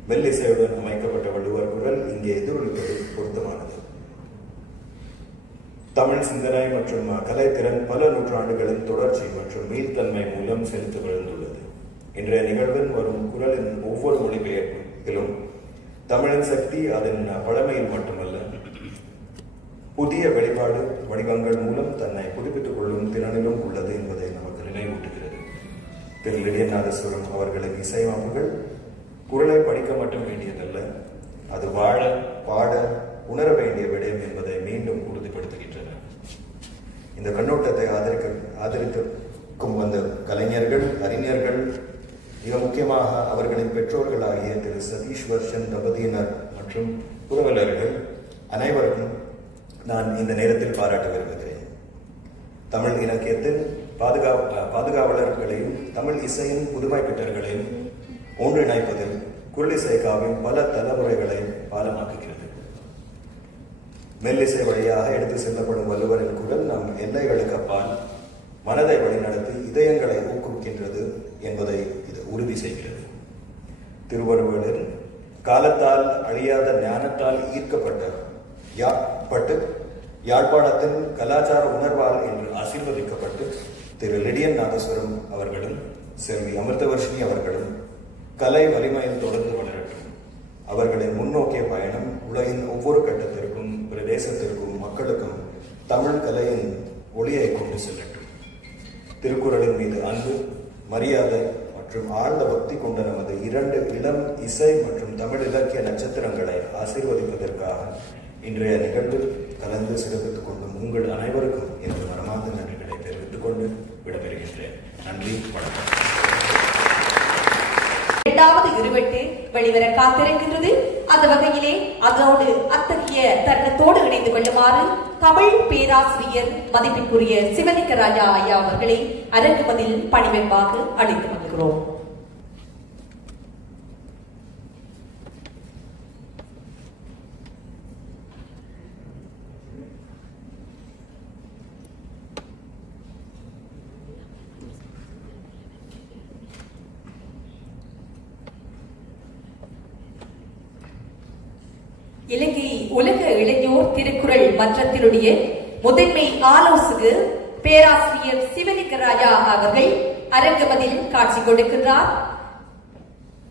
மெல்லிசையுடன் அமைக்கப்பட்ட வள்ளுவர் குரல் இங்கே எதிரொலிப்பது பொருத்தமானது. தமிழ் சிந்தனை மற்றும் கலைத்திறன் பல நூற்றாண்டுகளின் தொடர்ச்சி மற்றும் மீள்தன்மை மூலம் செலுத்து விழுந்துள்ளது. இன்றைய நிகழ்வில் வரும் குரலின் ஒவ்வொரு மொழிபெயர்ப்பிலும் தமிழின் சக்தி அதன் பழமையில் மட்டுமல்ல, புதிய வெளிப்பாடு வடிவங்கள் மூலம் தன்னை புதுப்பித்துக் கொள்ளும் திறனிலும் உள்ளது என்பதை நமக்கு நினைவூட்டுகிறது. திரு லிடியன் நாதஸ்வரம் அவர்களின் இசையமைப்புகள் குரலை படிக்க மட்டும் வேண்டியதல்ல, அது வாழ, பாட, உணர வேண்டிய விடயம் என்பதை மீண்டும் உறுதிப்படுத்துகின்றன. இந்த கண்ணோட்டத்தை ஆதரிக்கும் வந்த கலைஞர்கள், அறிஞர்கள், மிக முக்கியமாக அவர்களின் பெற்றோர்களாகிய திரு சதீஷ் வர்ஷன் தம்பதியினர் மற்றும் புரவலர்கள் அனைவருக்கும் நான் இந்த நேரத்தில் பாராட்ட விரும்புகிறேன். தமிழ் இலக்கியத்தின் பாதுகாவலர்களையும் தமிழ் இசையின் புதுமை பெற்றர்களையும் ஒன்றிணைப்பதில் குள்ளிசை காவியம் பல தலைமுறைகளை பாலமாக்குகிறது. மெல்லிசை வழியாக எடுத்து செல்லப்படும் வள்ளுவரின் குரல் நம் எல்லைகளுக்கு அப்பால் மனதை வழிநடத்தி இதயங்களை ஊக்குவிக்கின்றது என்பதை இது உறுதி செய்கிறது. திருவள்ளுவரில் காலத்தால் அழியாத ஞானத்தால் ஈர்க்கப்பட்டு யாழ்ப்பாணத்தின் கலாச்சார உணர்வால் என்று ஆசீர்வதிக்கப்பட்டு திரு லிடியன் நாதஸ்வரம் அவர்களும் செல்வி அமிர்தவர்ஷினி அவர்களும் கலை வலிமையில் தொடர்ந்து வளரட்டும். அவர்களின் முன்னோக்கிய பயணம் உலகின் ஒவ்வொரு கட்டத்திற்கும், பிரதேசத்திற்கும், மக்களுக்கும் தமிழ் கலையின் ஒளியை கொண்டு செல்லட்டும். திருக்குறளின் மீது அன்பு, மரியாதை மற்றும் ஆழ்ந்த பக்தி கொண்ட நமது இரண்டு இளம் இசை மற்றும் தமிழ் இலக்கிய நட்சத்திரங்களை ஆசீர்வதிப்பதற்காக இன்றைய நிகழ்வில் கலந்து சிறப்பித்துக் கொண்டும் உங்கள் அனைவருக்கும் எனது மனமார்ந்த நன்றிகளை தெரிவித்துக் கொண்டு விடைபெறுகின்றேன். நன்றி, வணக்கம். இரண்டாவது இருவட்டு வெளிவர காத்திருக்கின்றது. அந்த வகையிலே அதோடு அத்தகைய தருணத்தோடு இணைந்து கொள்ளுமாறு தமிழ் பேராசிரியர் மதிப்பிற்குரிய சிவலிங்க ராஜா ஐயா அவர்களை அரங்குமதில் பணிவெம்பாக அழைத்து வருகிறோம். இலங்கை உலக இளைஞர் திருக்குறள் மன்றத்தினுடைய முதன்மை ஆலோசகர் பேராசிரியர் சிவலிங்க ராஜா அவர்கள் அரங்கமதில் காட்சி கொடுக்கின்றார்.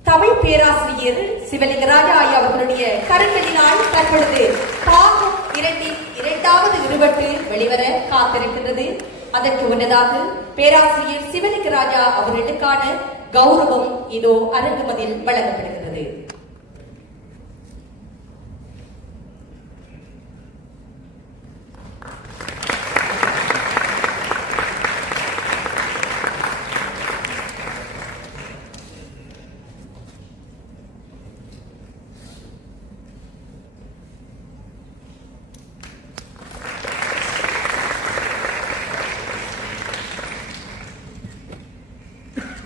தமிழ் பேராசிரியர் சிவலிங்க ராஜா அவர்களுடைய கருங்களினால் தற்பொழுது பாகம் 2 இரண்டாவது இருவட்டு வெளிவர காத்திருக்கின்றது. அதற்கு முன்னதாக பேராசிரியர் சிவலிங்க ராஜா அவர்களுக்கான கௌரவம் இதோ அரங்கமதில் வழங்கப்படுகிறது.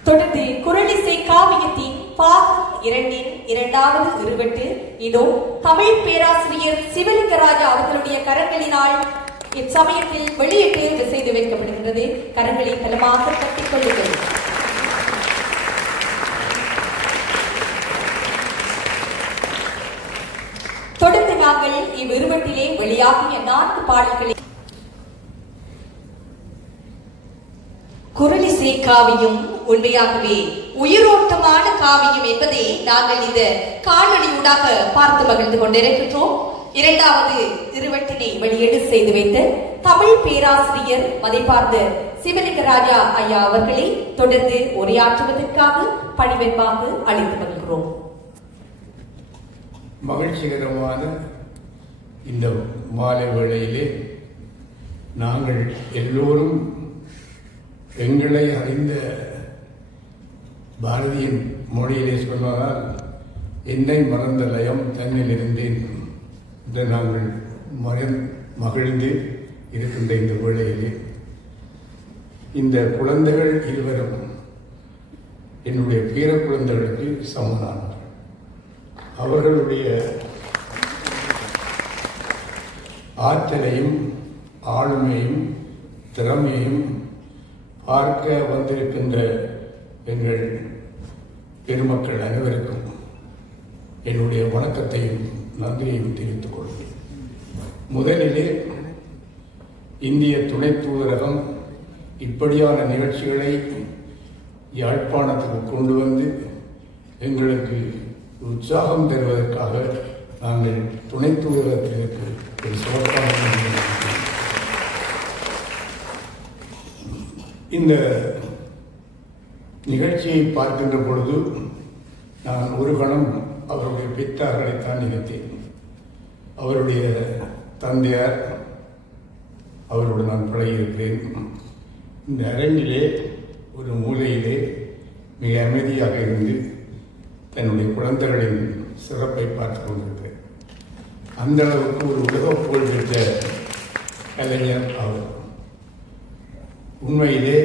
தொடர்ந்து குரலிசை காவியத்தின் பாகம் 2 இரண்டாவது இருவட்டு இதோ தமிழ் பேராசிரியர் சிவலிங்க ராஜா அவர்களுடைய கரங்களினால் இச்சமயத்தில் வெளியீட்டு செய்து வைக்கப்படுகின்றது. கரங்களை பலமாக கட்டிக் கொள்ளுங்கள். தொடர்ந்து நாங்கள் இவ்விருவட்டிலே வெளியாகிய 4 பாடல்களை குரலிசை காவியம் உண்மையாகவே உயிரோட்டமான காவியம் என்பதை நாங்கள் இந்த காணொளியூடாக பார்த்து மகிழ்ந்து கொண்டிருக்கின்றோம். இரண்டாவது திருவட்டினை வெளியீடு செய்து வைத்த தமிழ் பேராசிரியர் மதிப்பார்ந்த சிவலிங்க ராஜா ஐயா அவர்களை தொடர்ந்து உரையாற்றுவதற்காக பணிவென்பாக அழைத்து வருகிறோம். மகிழ்ச்சிகரமான இந்த மாலை வேளையிலே நாங்கள் எல்லோரும் எங்களை அறிந்த பாரதியின் மொழியிலே சொல்வதால் என்னை மறந்த லயம் தன்னில் இருந்தேன் என்று நாங்கள் மகிழ்ந்து இருக்கின்ற இந்த வேளையிலே இந்த குழந்தைகள் இருவரும் என்னுடைய பேர குழந்தைகளுக்கு சமனானவர். அவர்களுடைய ஆற்றலையும் ஆளுமையும் திறமையும் பார்க்க வந்திருக்கின்ற எங்கள் பெருமக்கள் அனைவருக்கும் என்னுடைய வணக்கத்தையும் நன்றியையும் தெரிவித்துக் கொள்கிறேன். முதலிலே இந்திய துணை தூதரகம் இப்படியான நிகழ்ச்சிகளை யாழ்ப்பாணத்துக்கு கொண்டு வந்து எங்களுக்கு உற்சாகம் தருவதற்காக நாங்கள் துணை தூதரகத்திற்கு ஒரு சிறப்பான இந்த நிகழ்ச்சியை பார்க்கின்ற பொழுது நான் ஒரு கணம் அவருடைய பித்தார்களைத்தான் நினைத்தேன். அவருடைய தந்தையார் அவரோடு நான் பழகியிருக்கிறேன். இந்த அரங்கிலே ஒரு மூலையிலே மிக அமைதியாக இருந்து தன்னுடைய குழந்தைகளின் சிறப்பை பார்த்து கொண்டிருக்கிறேன். அந்த அளவுக்கு ஒரு உலக புகழ் பெற்ற கலைஞர் அவர். உண்மையிலே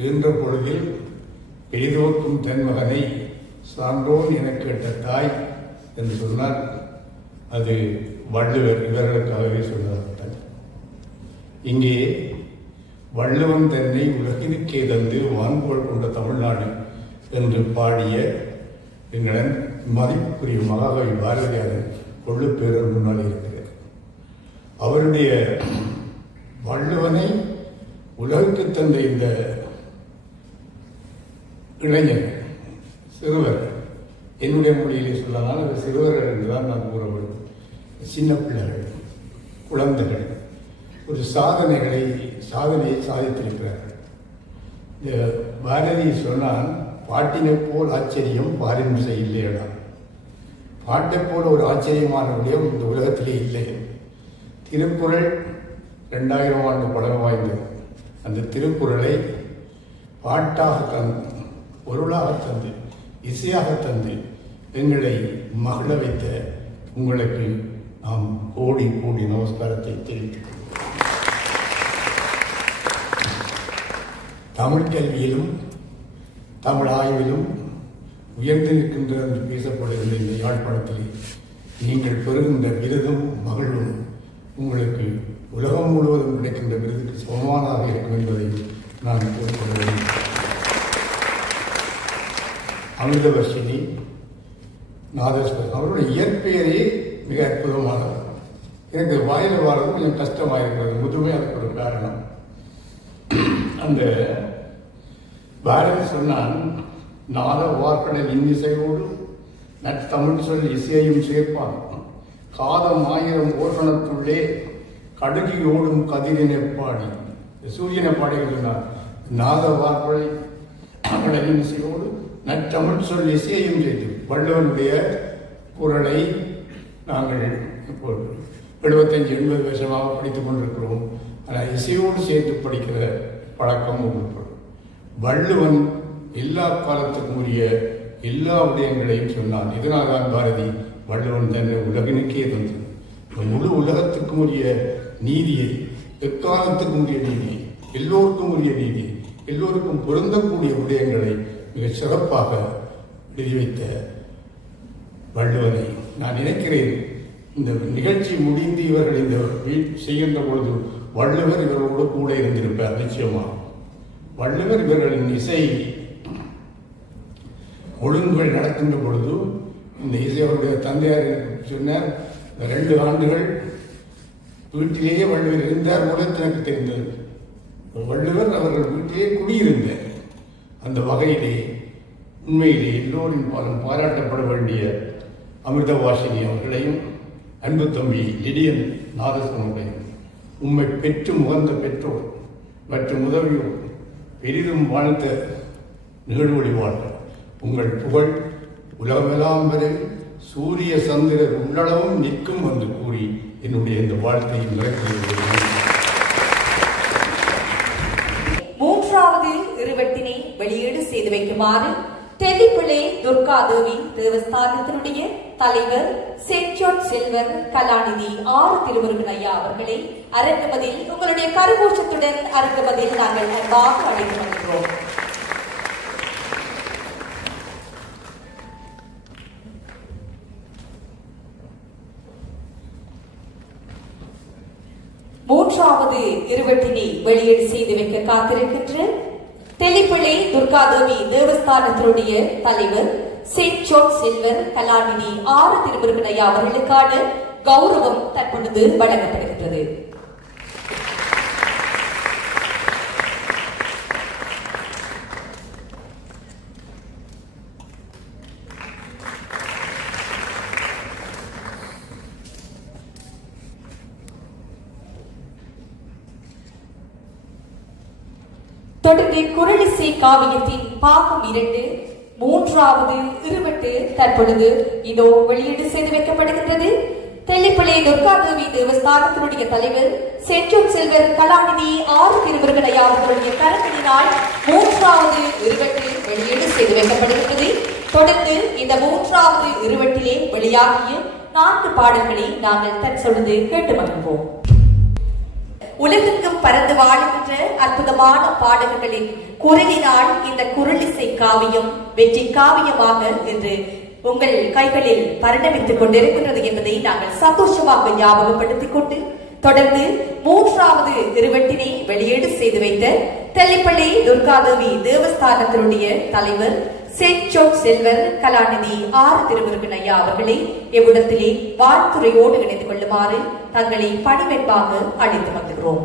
இருந்த பொழுதில் பெரிதோக்கும் தன் மகனை சான்றோன் என கேட்ட தாய் என்று சொன்னால் அது வள்ளுவர் இவர்களுக்காகவே சொல்கிறார்கள். இங்கே வள்ளுவன் தன்னை உலகிற்கே தந்து வான்போல் கொண்ட தமிழ்நாடு என்று பாடிய எங்களன் மதிப்புக்குரிய மகாகவி பாரதியாரின் கொள்ளுப்பேரர் முன்னால் இருக்கிறார். அவருடைய வள்ளுவனை உலகுக்கு தந்த இந்த இளைஞர் சிறுவர், என்னுடைய மொழியிலே சொல்லலாம் அது சிறுவர்கள் என்றுதான் நான் கூற வேண்டும். சின்ன பிள்ளைகள், குழந்தைகள் ஒரு சாதனையை சாதித்திருக்கிறார்கள். பாரதி சொன்னால் பாட்டினை போல் ஆச்சரியம் பாரின்சை இல்லையடா. பாட்டை போல ஒரு ஆச்சரியமான விடயம் இந்த உலகத்திலே இல்லை. திருக்குறள் 2000 ஆண்டு பழமை வாய்ந்தது. அந்த திருக்குறளை பாட்டாக தந்து, பொருளாக தந்து, இசையாக தந்து எங்களை மகிழ வைத்த உங்களுக்கு நாம் கோடி கோடி நமஸ்காரத்தை தெரிவித்துக் கொள்வோம். தமிழ் கல்வியிலும் தமிழ் ஆய்விலும் உயர்ந்து நிற்கின்ற என்று பேசப்படுகின்ற இந்த யாழ்ப்பாணத்தில் நீங்கள் பெறுகின்ற விருதும் மகிழ்வும் உங்களுக்கு உலகம் முழுவதும் கிடைக்கின்ற விருதுக்கு சமமானதாக இருக்கும் என்பதை நான் கூறிக்கொள்ள வேண்டும். அமிர்தவர்ஷினி நாதஸ்வரம் அவருடைய இயற்பெயரே மிக அற்புதமானது. எனக்கு வாயில் வாரது கொஞ்சம் கஷ்டமாக இருக்கிறது. முதுமை அதுக்கு ஒரு காரணம். அந்த பாரதி சொன்னான், நாத வார்க்கடல் இன்னிசையோடு நற்றமிழ் சொல் இசையையும் சேர்ப்பான், காதம் 1000 ஓர்கணத்துள்ளே கடுகி ஓடும் கதிரினை பாடி. சூரியனை பாடுகிறார். நாத வார்க்கடல் இன்னிசையோடு நற்றமிழ் சொல் இசையையும் செய்து வள்ளுவனுடைய குரலை நாங்கள் இப்போ 75-80 வருஷமாக படித்துக் கொண்டிருக்கிறோம். ஆனால் இசையோடு சேர்த்து படிக்கிற பழக்கம் உண்டு. வள்ளுவன் எல்லா காலத்துக்கும் உரிய எல்லா விடயங்களையும் சொன்னான். இதனால்தான் பாரதி வள்ளுவன் தன்னை உலகினுக்கே தந்தது. முழு உலகத்துக்கும் உரிய நீதியை, எக்காலத்துக்கும் உரிய நீதியை, எல்லோருக்கும் உரிய நீதி, எல்லோருக்கும் பொருந்தக்கூடிய விடயங்களை மிக சிறப்பாக எழுதி வைத்த வள்ளுவனை நான் நினைக்கிறேன். இந்த நிகழ்ச்சி முடிந்து இவர்கள் இந்த செய்கின்ற பொழுது வள்ளுவர் இவர்களோடு கூட இருந்திருப்பார். நிச்சயமாக வள்ளுவர் இவர்களின் இசை ஒழுங்குகள் நடக்கின்ற பொழுது இந்த இசை அவருடைய தந்தையார் சொன்னார், 2 ஆண்டுகள் வீட்டிலேயே வள்ளுவர் இருந்தார் போல எனக்கு தெரிந்தது. வள்ளுவர் அவர்கள் வீட்டிலே குடியிருந்தார். அந்த வகையிலே உண்மையிலே எல்லோரின் பாலும் பாராட்டப்பட வேண்டிய அமிர்தவாசினி அவர்களையும் அன்பு தம்பி லிடியன் நாதஸ்வரத்தையும் உம்மை பெற்று முகந்த பெற்றோர் மற்றும் உதவியோர் பெரிதும் வாழ்ந்த நிகழ்வொளி வாழ்க. உங்கள் புகழ் உலகமெல்லாம் வரை சூரிய சந்திரர் உள்ளளவும் நிற்கும் என்று கூறி என்னுடைய இந்த வாழ்த்தை நிறைவேற்றுகிறேன். 3வது இருவட்டினை வெளியீடு செய்து வைக்குமாறு தெல்லிப்பிள்ளை துர்காதேவி தேவஸ்தானத்தினுடைய தலைவர் செயின்ட் ஜார்ஜ் சில்வர் கலாநிதி ஆர் திருமுருகன் ஐயா அவர்களை அரங்கமதில் உங்களுடைய கரகோஷத்துடன் அரங்கமதில் நாங்கள் அன்பாக அழைத்து வருகிறோம். மூன்றாவது இருவட்டினை வெளியீடு செய்து வைக்க காத்திருக்கின்ற தெல்லிப்பிள்ளை துர்காதேவி தேவஸ்தானத்தினுடைய தலைவர் செயின்ட் ஜார்ஜ் சில்வர் கலாநிதி ஆர் திருமுருகன் ஐயா அவர்களுக்கான கௌரவம் தற்பொழுது வழங்கப்படுகின்றது. தொடர்ந்து குரலிசை காவியத்தின் பாகம் 2 3வது இருவட்டு தற்பொழுது இதோ வெளியீடு செய்து வைக்கப்படுகின்றது. தெல்லிப்பிள்ளை துர்காதேவி தேவஸ்தானத்தினுடைய தலைவர் செயின்ட் ஜார்ஜ் சில்வர் கலாநிதி ஆர் திருமுருகன் ஐயா அவர்களுடைய கரங்களினால் 3வது இருவட்டு வெளியீடு செய்து வைக்கப்படுகின்றது. தொடர்ந்து இந்த 3வது இருவட்டிலே வெளியாகிய 4 பாடல்களை நாங்கள் தற்பொழுது கேட்டு மகிழ்வோம். உலகெங்கும் பறந்து வாழ்கின்ற அற்புதமான பாடகர்களின் குரலினால் இந்த குரலிசை காவியம் வெற்றி காவியமாக இன்று உங்கள் கைகளில் பரிணமித்துக் கொண்டிருக்கின்றது என்பதை நாங்கள் சந்தோஷமாக ஞாபகப்படுத்திக் கொண்டு தொடர்ந்து 3வது இருவட்டினை வெளியீடு செய்து வைத்த தெல்லிப்பள்ளி துர்காதேவி தேவஸ்தானத்தினுடைய தலைவர் செயின்ட் ஜார்ஜ் சில்வர் கலாநிதி ஆர் திருமுருகன் ஐயா அவர்களை இவ்விடத்திலே வாழ்த்துறையோடு இணைந்து கொள்ளுமாறு தங்களை பணிவென்பாக அழைத்து வந்துகிறோம்.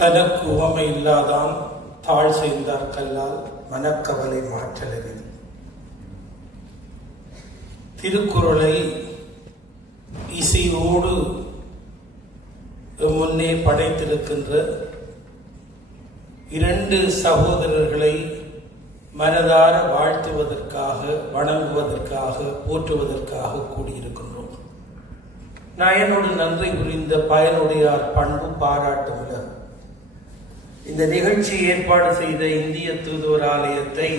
தனக்கு உவமை இல்லாதான் தாழ் செய்தார் கல்லால் மனக்கவலை மாற்றலறிது. திருக்குறளை இசையோடு முன்னே படைத்திருக்கின்ற 2 சகோதரர்களை மனதார வாழ்த்துவதற்காக, வணங்குவதற்காக, போற்றுவதற்காக கூடியிருக்கின்றோம். நயனோடு நன்றி புரிந்த பயனுடையார் பண்பு பாராட்டு உலகம். இந்த நிகழ்ச்சி ஏற்பாடு செய்த இந்திய தூதுவர் ஆலயத்தை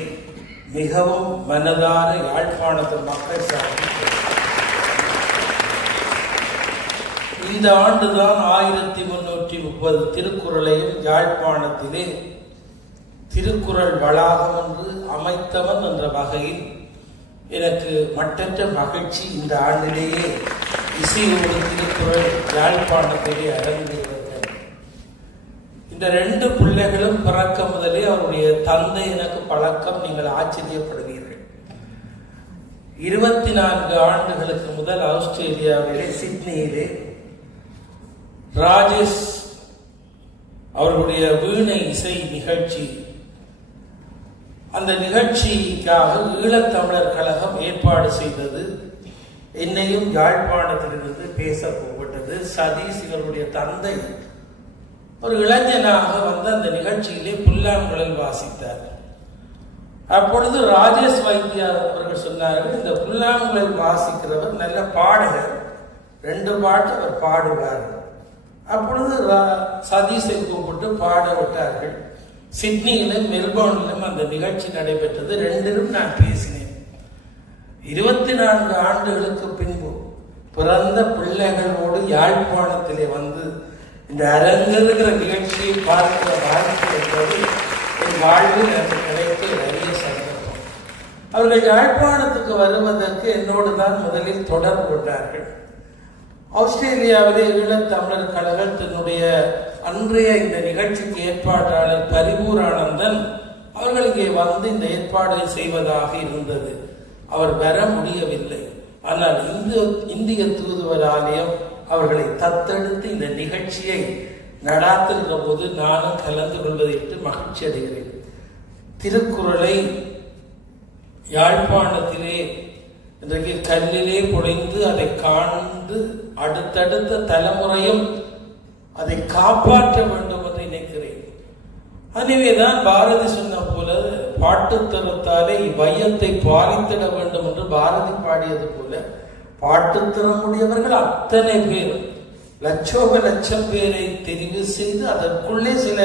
மிகவும் மனதார யாழ்ப்பாணத்து மக்கள் சார்பில் இந்த ஆண்டுதான் 1330 திருக்குறளையும் யாழ்ப்பாணத்திலே திருக்குறள் வளாகம் என்று அமைத்தவன் என்ற வகையில் எனக்கு மட்டற்ற மகிழ்ச்சி. இந்த ஆண்டிலேயே இசையோடு திருக்குறள் யாழ்ப்பாணத்திலே அரங்கேறுகிறது. இந்த 2 பிள்ளைகளும் பிறக்க முதலே அவருடைய தந்தை எனக்கு பழக்கம், நீங்கள் ஆச்சரியப்படுவீர்கள். 24 ஆண்டுகளுக்கு முதல் ஆஸ்திரேலியாவிலே சிட்னியிலே ராஜேஷ் அவர்களுடைய வீணை இசை நிகழ்ச்சி, அந்த நிகழ்ச்சிக்காக ஈழத்தமிழர் கழகம் ஏற்பாடு செய்தது. என்னையும் யாழ்ப்பாணத்திலிருந்து பேச போகப்பட்டது. சதீஷ் இவருடைய தந்தை ஒரு இளைஞனாக வந்து அந்த நிகழ்ச்சியிலே புல்லாங்குழல் வாசித்தார். அப்பொழுது ராஜேஷ் வைத்தியா அவர்கள் சொன்னார்கள், இந்த புல்லாங்குழல் வாசிக்கிறவர் நல்ல பாடகர், 2 பாட்டு அவர் பாடுவார். அப்பொழுது சதீஷை கூப்பிட்டு பாட விட்டார்கள். சிட்னியிலும் மெல்போர்னிலும் அந்த நிகழ்ச்சி நடைபெற்றது. 2லும் நான் பேசினேன். 24 ஆண்டுகளுக்கு பின்பு பிறந்த பிள்ளைகளோடு யாழ்ப்பாணத்திலே வந்து இந்த அரங்கேறுகிற நிகழ்ச்சியை பார்க்கிற வாய்ப்பு என்பது என் வாழ்வில் எனக்கு கிடைத்த நிறைய சந்தர்ப்பம். அவர்கள் யாழ்ப்பாணத்துக்கு வருவதற்கு என்னோடு தான் முதலில் தொடர்பு கொண்டார்கள். ஆஸ்திரேலியாவிலே ஈழத்தமிழர் கழகம் தன்னுடைய அன்றைய இந்த நிகழ்ச்சிக்கு ஏற்பாட்டாளர் பரிபூரானந்தன் அவர்கள் இங்கே வந்து இந்த ஏற்பாடை செய்வதாக இருந்தது. அவர் வர முடியவில்லை. ஆனால் இந்திய தூதுவர் ஆலயம் அவர்களை தத்தெடுத்து இந்த நிகழ்ச்சியை நடாத்துகிற போது நானும் கலந்து கொள்வதற்கு மகிழ்ச்சி அடைகிறேன். திருக்குறளை யாழ்ப்பாணத்திலே இன்றைக்கு கல்லிலே பொழிந்து அதை காண்டு அடுத்தடுத்த தலைமுறையும் அதை காப்பாற்ற வேண்டும் என்று நினைக்கிறேன். அதுவேதான் பாரதி சொன்ன போல பாட்டுத்தரத்தாலே இவ்வையத்தை பாலித்திட வேண்டும் என்று பாரதி பாடியது போல பாட்டுத்திறமுடையவர்கள் அத்தனை பேரும் லட்சோப லட்சம் பேரை தெரிவு செய்து அதற்குள்ளே சில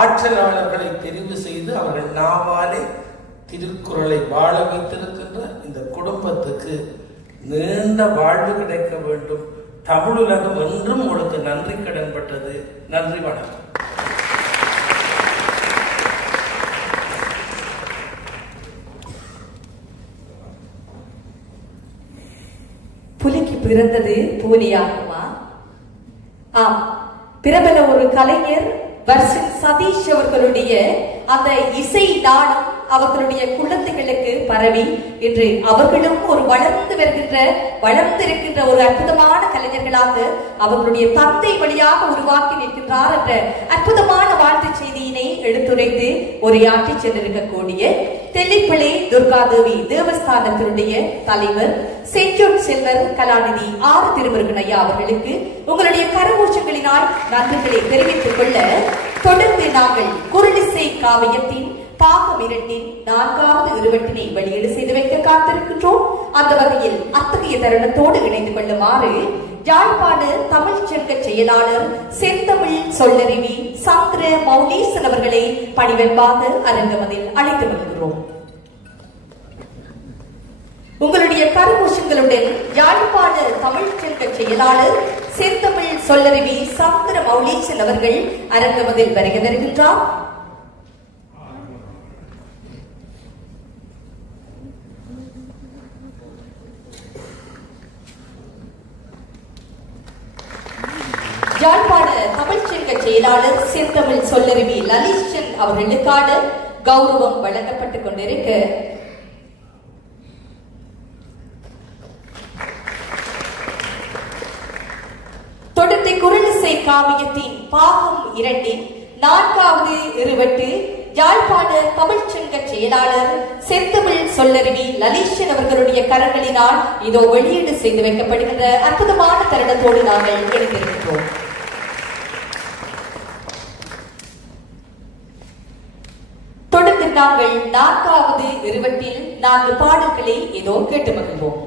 ஆற்றலாளர்களை தெரிவு செய்து அவர்கள் நாவாலே திருக்குறளை வாழ வைத்திருக்கின்ற இந்த குடும்பத்துக்கு நீண்ட வாழ்வு கிடைக்க வேண்டும். தமிழுலகம் என்றும் உங்களுக்கு நன்றி கடன் பட்டது. நன்றி, வணக்கம். புலிக்கு பிறந்தது பூனையாகுமா? ஆம், பிரபல ஒரு கலைஞர் வர்சன் சதீஷ் அவர்களுடைய அந்த இசை நாடம் அவர்களுடைய குழந்தைகளுக்கு பரவி இன்று அவர்களும் ஒரு வளர்ந்திருக்கின்ற ஒரு அற்புதமான கலைஞர்களாக அவர்களுடைய தந்தை வழியாக உருவாக்கி நிற்கின்றார் என்ற அற்புதமான வாழ்த்து செய்தியினை எடுத்துரைத்து உரையாற்றி சென்றிருக்கக்கூடிய தெல்லிப்பளை துர்காதேவி தேவஸ்தானத்தினுடைய தலைவர் செஞ்சோன் செல்வர் கலாநிதி ஆர் திருமுருகன் ஐயா அவர்களுக்கு உங்களுடைய கரகோஷங்களினால் நன்றிகளை தெரிவித்துக் கொள்ள தொடர்ந்து நாங்கள் குரலிசை காவியத்தின் பாகம் 2 4வது இருவட்டினை வெளியீடு செய்து வைக்க காத்திருக்கின்றோம். அந்த வகையில் அத்தகைய தருணத்தோடு இணைந்து கொள்ளுமாறு யாழ்ப்பாண தமிழ் சங்க செயலாளர் செந்தமிழ் சொல்லறிவி சந்திர மௌலீசன் அவர்களை பணிவென்பாக அரங்கமதில் அழைத்து வருகிறோம். உங்களுடைய கரகோஷங்களுடன் யாழ்ப்பாண தமிழ் சங்க செயலாளர் செந்தமிழ் சொல்லறிவி சந்திர மௌலீசன் அவர்கள் அரங்கமதில் வருகை தருகின்றார். யாழ்ப்பாண தமிழ் சங்க செயலாளர் செந்தமிழ் சொல்லறிவி லலிஷன் அவர்களுக்கான கௌரவம் வழங்கப்பட்டுக் கொண்டிருக்க தொடர்ந்து குரலிசை காவியத்தின் பாகம் 2 4வது இருவட்டு யாழ்ப்பாண தமிழ் சங்க செயலாளர் செந்தமிழ் சொல்லறிவி லலிஷன் அவர்களுடைய கரங்களினால் இதோ வெளியீடு செய்து வைக்கப்படுகின்ற அற்புதமான தருணத்தோடு நாங்கள் இணைந்திருக்கிறோம். தொடர்ந்து நாங்கள் 4வது இருவட்டில் 4 பாடல்களை இதோ கேட்டு மகிழ்வோம்.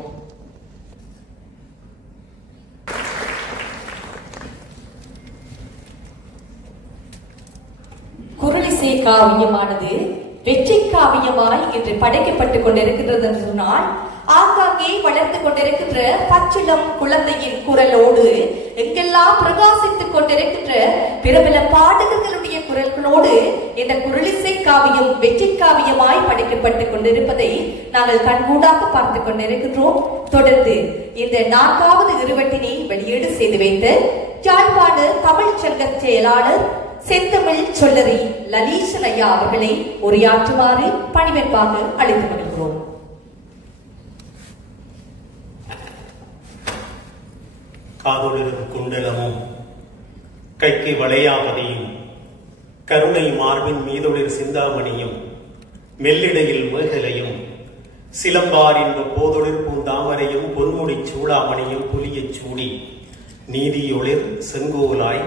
குரலிசை காவியமானது வெற்றி காவியமாய் இன்று படைக்கப்பட்டுக் கொண்டிருக்கின்றது என்று சொன்னால், ஆங்காங்கே வளர்ந்து கொண்டிருக்கின்ற பச்சிளம் குழந்தையின் குரலோடு எங்கெல்லாம் பிரகாசித்துக் கொண்டிருக்கின்ற பிரபல பாடகர்களுடைய குரல்களோடு இந்த குரலிசை காவியம் வெற்றி காவியமாய் படைக்கப்பட்டுக் கொண்டிருப்பதை நாங்கள் கண்கூடாக பார்த்துக் கொண்டிருக்கின்றோம். தொடர்ந்து இந்த 4வது இருவட்டினை வெளியீடு செய்து வைத்த யாழ்ப்பாண தமிழ் சங்க செயலாளர் செந்தமிழ் சொல்லரி லலீசன் ஐயா அவர்களை உரையாற்றுமாறு பணிவென்பாக அழைத்து வருகிறோம். காதொளிரும் குண்டலமும் கைக்கு வளையாபதியும் கருணை மார்பின் மீதொளிர் சிந்தாமணியும் மெல்லிடையில் மேகலையும் சிலம்பார் என்ப போதொளிர் பூந்தாமரையும் பொன்முடி சூடாமணியும் புலியச் சூடி நீதியொளிர் செங்கோலாய்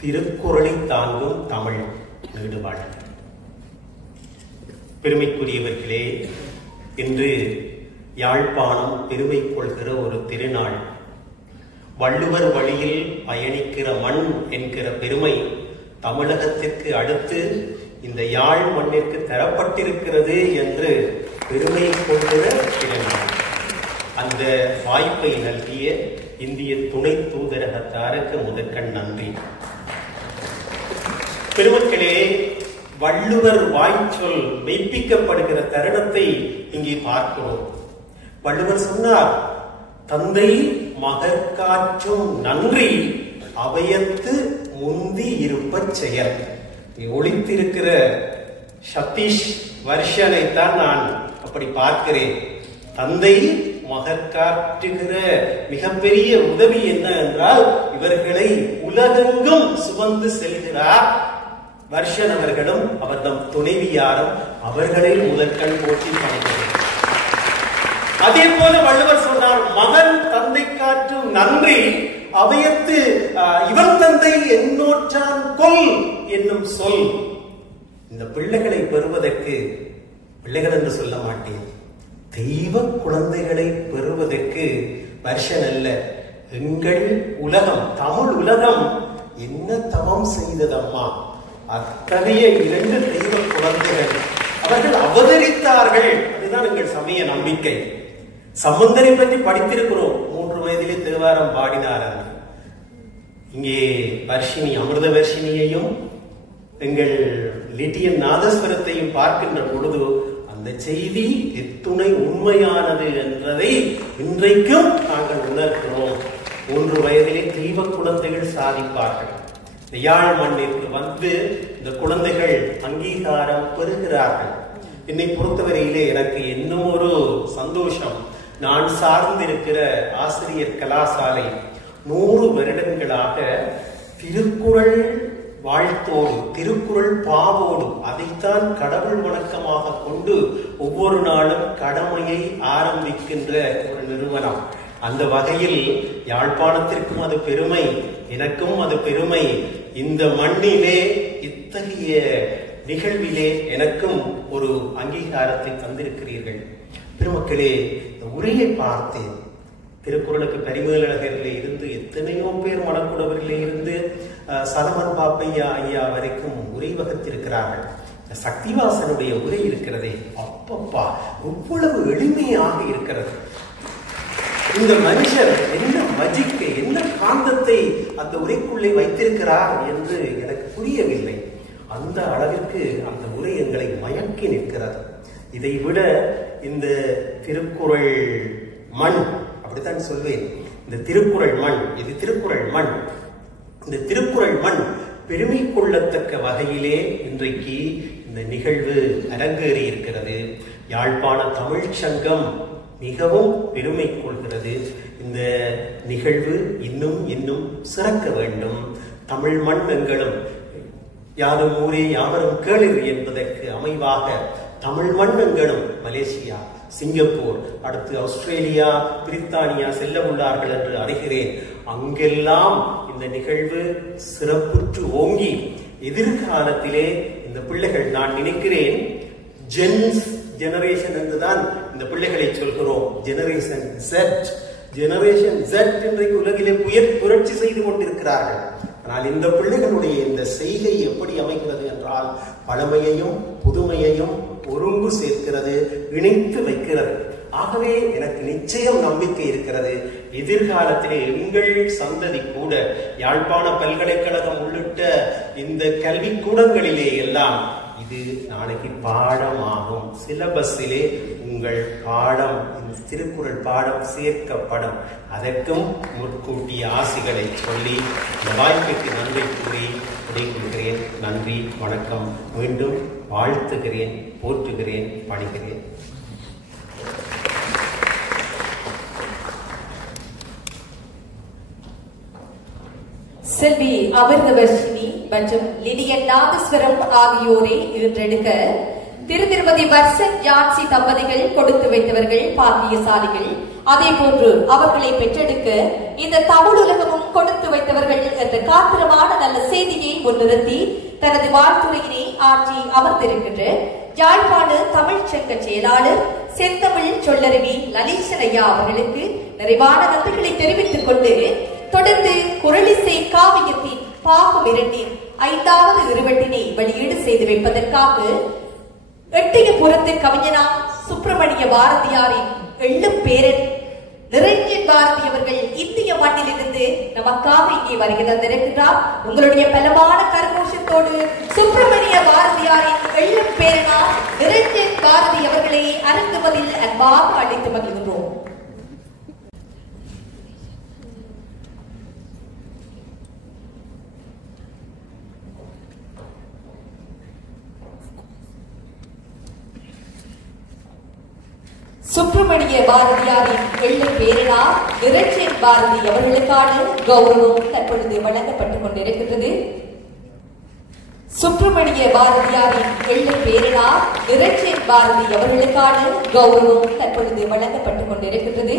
திருக்குறளை தாங்கும் தமிழ் நீடுவாழ். பெருமைக்குரியவர்களே, இன்று யாழ்ப்பாணம் பெருமை கொள்கிற ஒரு திருநாள். வள்ளுவர் வழியில் பயணிக்கிற மண் என்கிற பெருமை தமிழகத்திற்கு அடுத்து இந்த யாழ் மண்ணிற்கு தரப்பட்டிருக்கிறது என்று பெருமை கொள்கிற திருநாள். அந்த வாய்ப்பை நல்கிய இந்திய துணை தூதரகத்தாருக்கு முதற்கண் நன்றி. பெருமக்களே, வள்ளுவர் வாய்ச்சொல் மெய்ப்பிக்கப்படுகிற தருணத்தை இங்கே பார்க்கிறோம். வள்ளுவர் சொன்னார், தந்தை மகற்காற்றும் நன்றி அவையத்து முந்தி இருப்ப செயல். ஒளித்திருக்கிற சதீஷ் வருஷனைத்தான் நான் அப்படி பார்க்கிறேன். தந்தை மகற்காற்றுகிற மிகப்பெரிய உதவி என்ன என்றால், இவர்களை உலகெங்கும் சுமந்து செல்கிறார். வருஷன் அவர்களும் அவர்தம் துணைவியாரும் அவர்களை முதற்கண் போற்றி பணிக்கிறார். அதே போல வள்ளுவர் சொன்னார், மகன் தந்தை காற்றும் நன்றி அவையத்து இவன் தந்தை என்னோற்றான் கொல் என்னும் சொல். இந்த பிள்ளைகளை பெறுவதற்கு, பிள்ளைகள் என்று சொல்ல மாட்டேன், தெய்வ குழந்தைகளை பெறுவதற்கு வருஷன் அல்ல, எங்கள் உலகம், தமிழ் உலகம் என்ன தவம் செய்ததம்மா. அத்தகைய 2 தெய்வ குழந்தைகள் அவர்கள் அவதரித்தார்கள். அதுதான் எங்கள் சமய நம்பிக்கை. சம்பந்தரை பற்றி படித்திருக்கிறோம். 3 வயதிலே தேவாரம் பாடினார். இங்கே வர்ஷினி, அமிர்த வர்ஷினியையும் எங்கள் லிட்டியன் நாதஸ்வரத்தையும் பார்க்கின்ற பொழுது அந்த செய்தி எத்துணை உண்மையானது என்பதை இன்றைக்கும் நாங்கள் உணர்கிறோம். 3 வயதிலே தெய்வ குழந்தைகள் சாதிப்பார்கள். யாழ் மண்ணிற்கு வந்து இந்த குழந்தைகள் அங்கீகாரம் பெறுகிறார்கள். என்னை பொறுத்தவரையிலே எனக்கு இன்னும் ஒரு சந்தோஷம். நான் சார்ந்திருக்கிற ஆசிரியர் கலாசாலை 100 வருடங்களாக திருக்குறள் வாழ்த்தோடு, திருக்குறள் பாவோடு, அதைத்தான் கடவுள் வணக்கமாக கொண்டு ஒவ்வொரு நாளும் கடமையை ஆரம்பிக்கின்ற ஒரு நிறுவனம். அந்த வகையில் யாழ்ப்பாணத்திற்கும் அது பெருமை, எனக்கும் அது பெருமை. இந்த மண்ணிலே இத்தகைய நிகழ்விலே எனக்கும் ஒரு அங்கீகாரத்தை தந்திருக்கிறீர்கள். பெருமக்களே, இந்த உரையை பார்த்தேன். திருக்குறளுக்கு பரிமேலழகரிலே இருந்து எத்தனையோ பேர், மணக்குடவரிலே இருந்து சலமன் பாப்பையா ஐயா வரைக்கும் உரை வகுத்திருக்கிறார்கள். சக்திவாசனுடைய உரை இருக்கிறதே, அப்பப்பா எவ்வளவு எளிமையாக இருக்கிறது. இந்த மனுஷர் என்ன மஜிக்கை, என்ன காந்தத்தை அந்த உரைக்குள்ளே வைத்திருக்கிறார் என்று எனக்கு புரியவில்லை. அந்த அளவிற்கு அந்த உரை எங்களை மயக்கி நிற்கிறது. இதை விட இந்த திருக்குறள் மண், அப்படித்தான் சொல்வேன், இந்த திருக்குறள் மண், இது திருக்குறள் மண். இந்த திருக்குறள் மண் பெருமை கொள்ளத்தக்க வகையிலே இன்றைக்கு இந்த நிகழ்வு அரங்கேறி இருக்கிறது. யாழ்ப்பாண தமிழ் சங்கம் மிகவும் பெருமை கொள்கிறது. இந்த நிகழ்வு இன்னும் இன்னும் சிறக்க வேண்டும். தமிழ் மண் எங்களும் யாரும் ஊரே யாவரும் கேளிர் என்பதற்கு அமைவாக தமிழ் மண் எங்களும் மலேசியா, சிங்கப்பூர், அடுத்து ஆஸ்திரேலியா, பிரித்தானியா செல்ல உள்ளார்கள் என்று அறிகிறேன். அங்கெல்லாம் இந்த நிகழ்வு சிறப்புற்று ஓங்கி எதிர்காலத்திலே இந்த பிள்ளைகள், நான் நினைக்கிறேன் ஜெனரேஷன் என்றுதான் இந்த பிள்ளைகளை சொல்கிறோம். ஜெனரேஷன் Z இன்றைக்கு உலகிலே புரட்சி செய்து கொண்டிருக்கிறார்கள். ஆனால் இந்த பிள்ளைகளுடைய இந்த செய்கை எப்படி அமைகிறது என்றால் பழமையையும் புதுமையையும் ஒருங்கு சேர்க்கிறது, இணைத்து வைக்கிறது. ஆகவே எனக்கு நிச்சயம் நம்பிக்கை இருக்கிறது, எதிர்காலத்திலே எங்கள் சந்ததி கூட யாழ்ப்பாண பல்கலைக்கழகம் உள்ளிட்ட இந்த கல்விக்கூடங்களிலே எல்லாம் இது நாளைக்கு பாடமாகும். சிலபஸிலே உங்கள் பாடம், இந்த திருக்குறள் பாடம் சேர்க்கப்படும். அதற்கும் முற்கூட்டிய ஆசிகளை சொல்லி இந்த வாய்ப்புக்கு நன்றி கூறி விடைகொள்கிறேன். நன்றி, வணக்கம். மீண்டும் வாழ்த்துகிறேன், போற்றுகிறேன், பணிகிறேன். செல்வி அமிர்தவர்ஷினி மற்றும் லிடியன் நாதஸ்வரம் ஆகியோரை ஈன்றெடுக்க திருமதி வர்சன் ஜான்சி தம்பதிகள் கொடுத்து வைத்தவர்கள் பாக்கியசாலிகள். அதே போன்று அவர்களை பெற்றெடுக்க இந்த தமிழ் உலகமும் கொடுத்து வைத்தவர்கள் என்ற காத்திரமான நல்ல செய்தியை முன்னிறுத்தி தனது வாழ்த்துறையினை ஆற்றி அமர்ந்திருக்கின்ற யாழ்ப்பாண தமிழ் சங்க செயலாளர் செந்தமிழ் சொல்லருவி லலீசன் ஐயா அவர்களுக்கு நிறைவான நன்றிகளை தெரிவித்துக் கொண்டு தொடர்ந்து குரலிசை காவியத்தின் பாகம் 2 5வது இருவட்டினை வெளியீடு செய்து வைப்பதற்காக எட்டயபுரத்து கவிஞனாம் சுப்பிரமணிய பாரதியாரின் எள்ளும் பேரன் நிரஞ்சன் பாரதி அவர்கள் இந்திய மண்ணிலிருந்து நமக்காக இங்கே வருகை தந்திருக்கிறார். உங்களுடைய பலமான கரகோஷத்தோடு சுப்பிரமணிய பாரதியாரின் எள்ளும் பேரனா நிரஞ்சன் பாரதி அவர்களை அரங்குவதில் அன்பாக அழைத்து மகிழ்கிறோம். சுப்பிரமணிய பாரதியாரின் எள்ளும் பேரனா நிரஞ்சன் பாரதி அவர்களுக்கான கௌரவம் தற்பொழுது வழங்கப்பட்டுக் கொண்டிருக்கின்றது. சுப்பிரமணிய பாரதியாரின் எள்ளும் பேரனா நிரஞ்சன் பாரதி அவர்களுக்கான கௌரவம் தற்பொழுது வழங்கப்பட்டுக் கொண்டிருக்கின்றது.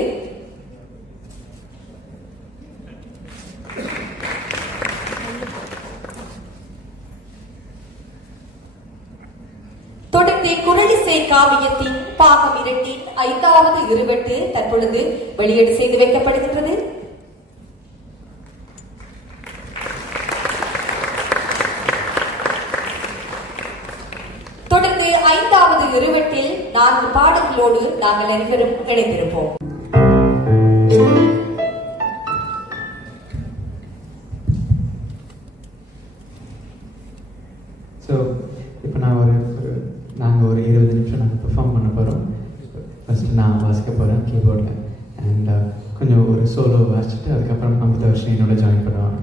தொடர்ந்து குரலிசை காவியத்தின் பாகம் 2 5வது இருவட்டு தற்பொழுது வெளியீடு செய்து வைக்கப்படுகின்றது. தொடர்ந்து 5வது இருவட்டில் 4 பாடல்களோடு நாங்கள் அனைவரும் இணைந்திருப்போம். இப்போ நாங்கள் ஒரு 20 நிமிஷம் நாங்கள் பெர்ஃபார்ம் பண்ண போகிறோம். ஃபஸ்ட்டு நான் வாசிக்க போகிறேன் கீபோர்டில், அண்ட் கொஞ்சம் ஒரு சோலோ வாசிச்சுட்டு அதுக்கப்புறம் அமிர்தவர்ஷினி என்னோட ஜாயின் பண்ணுவாங்க.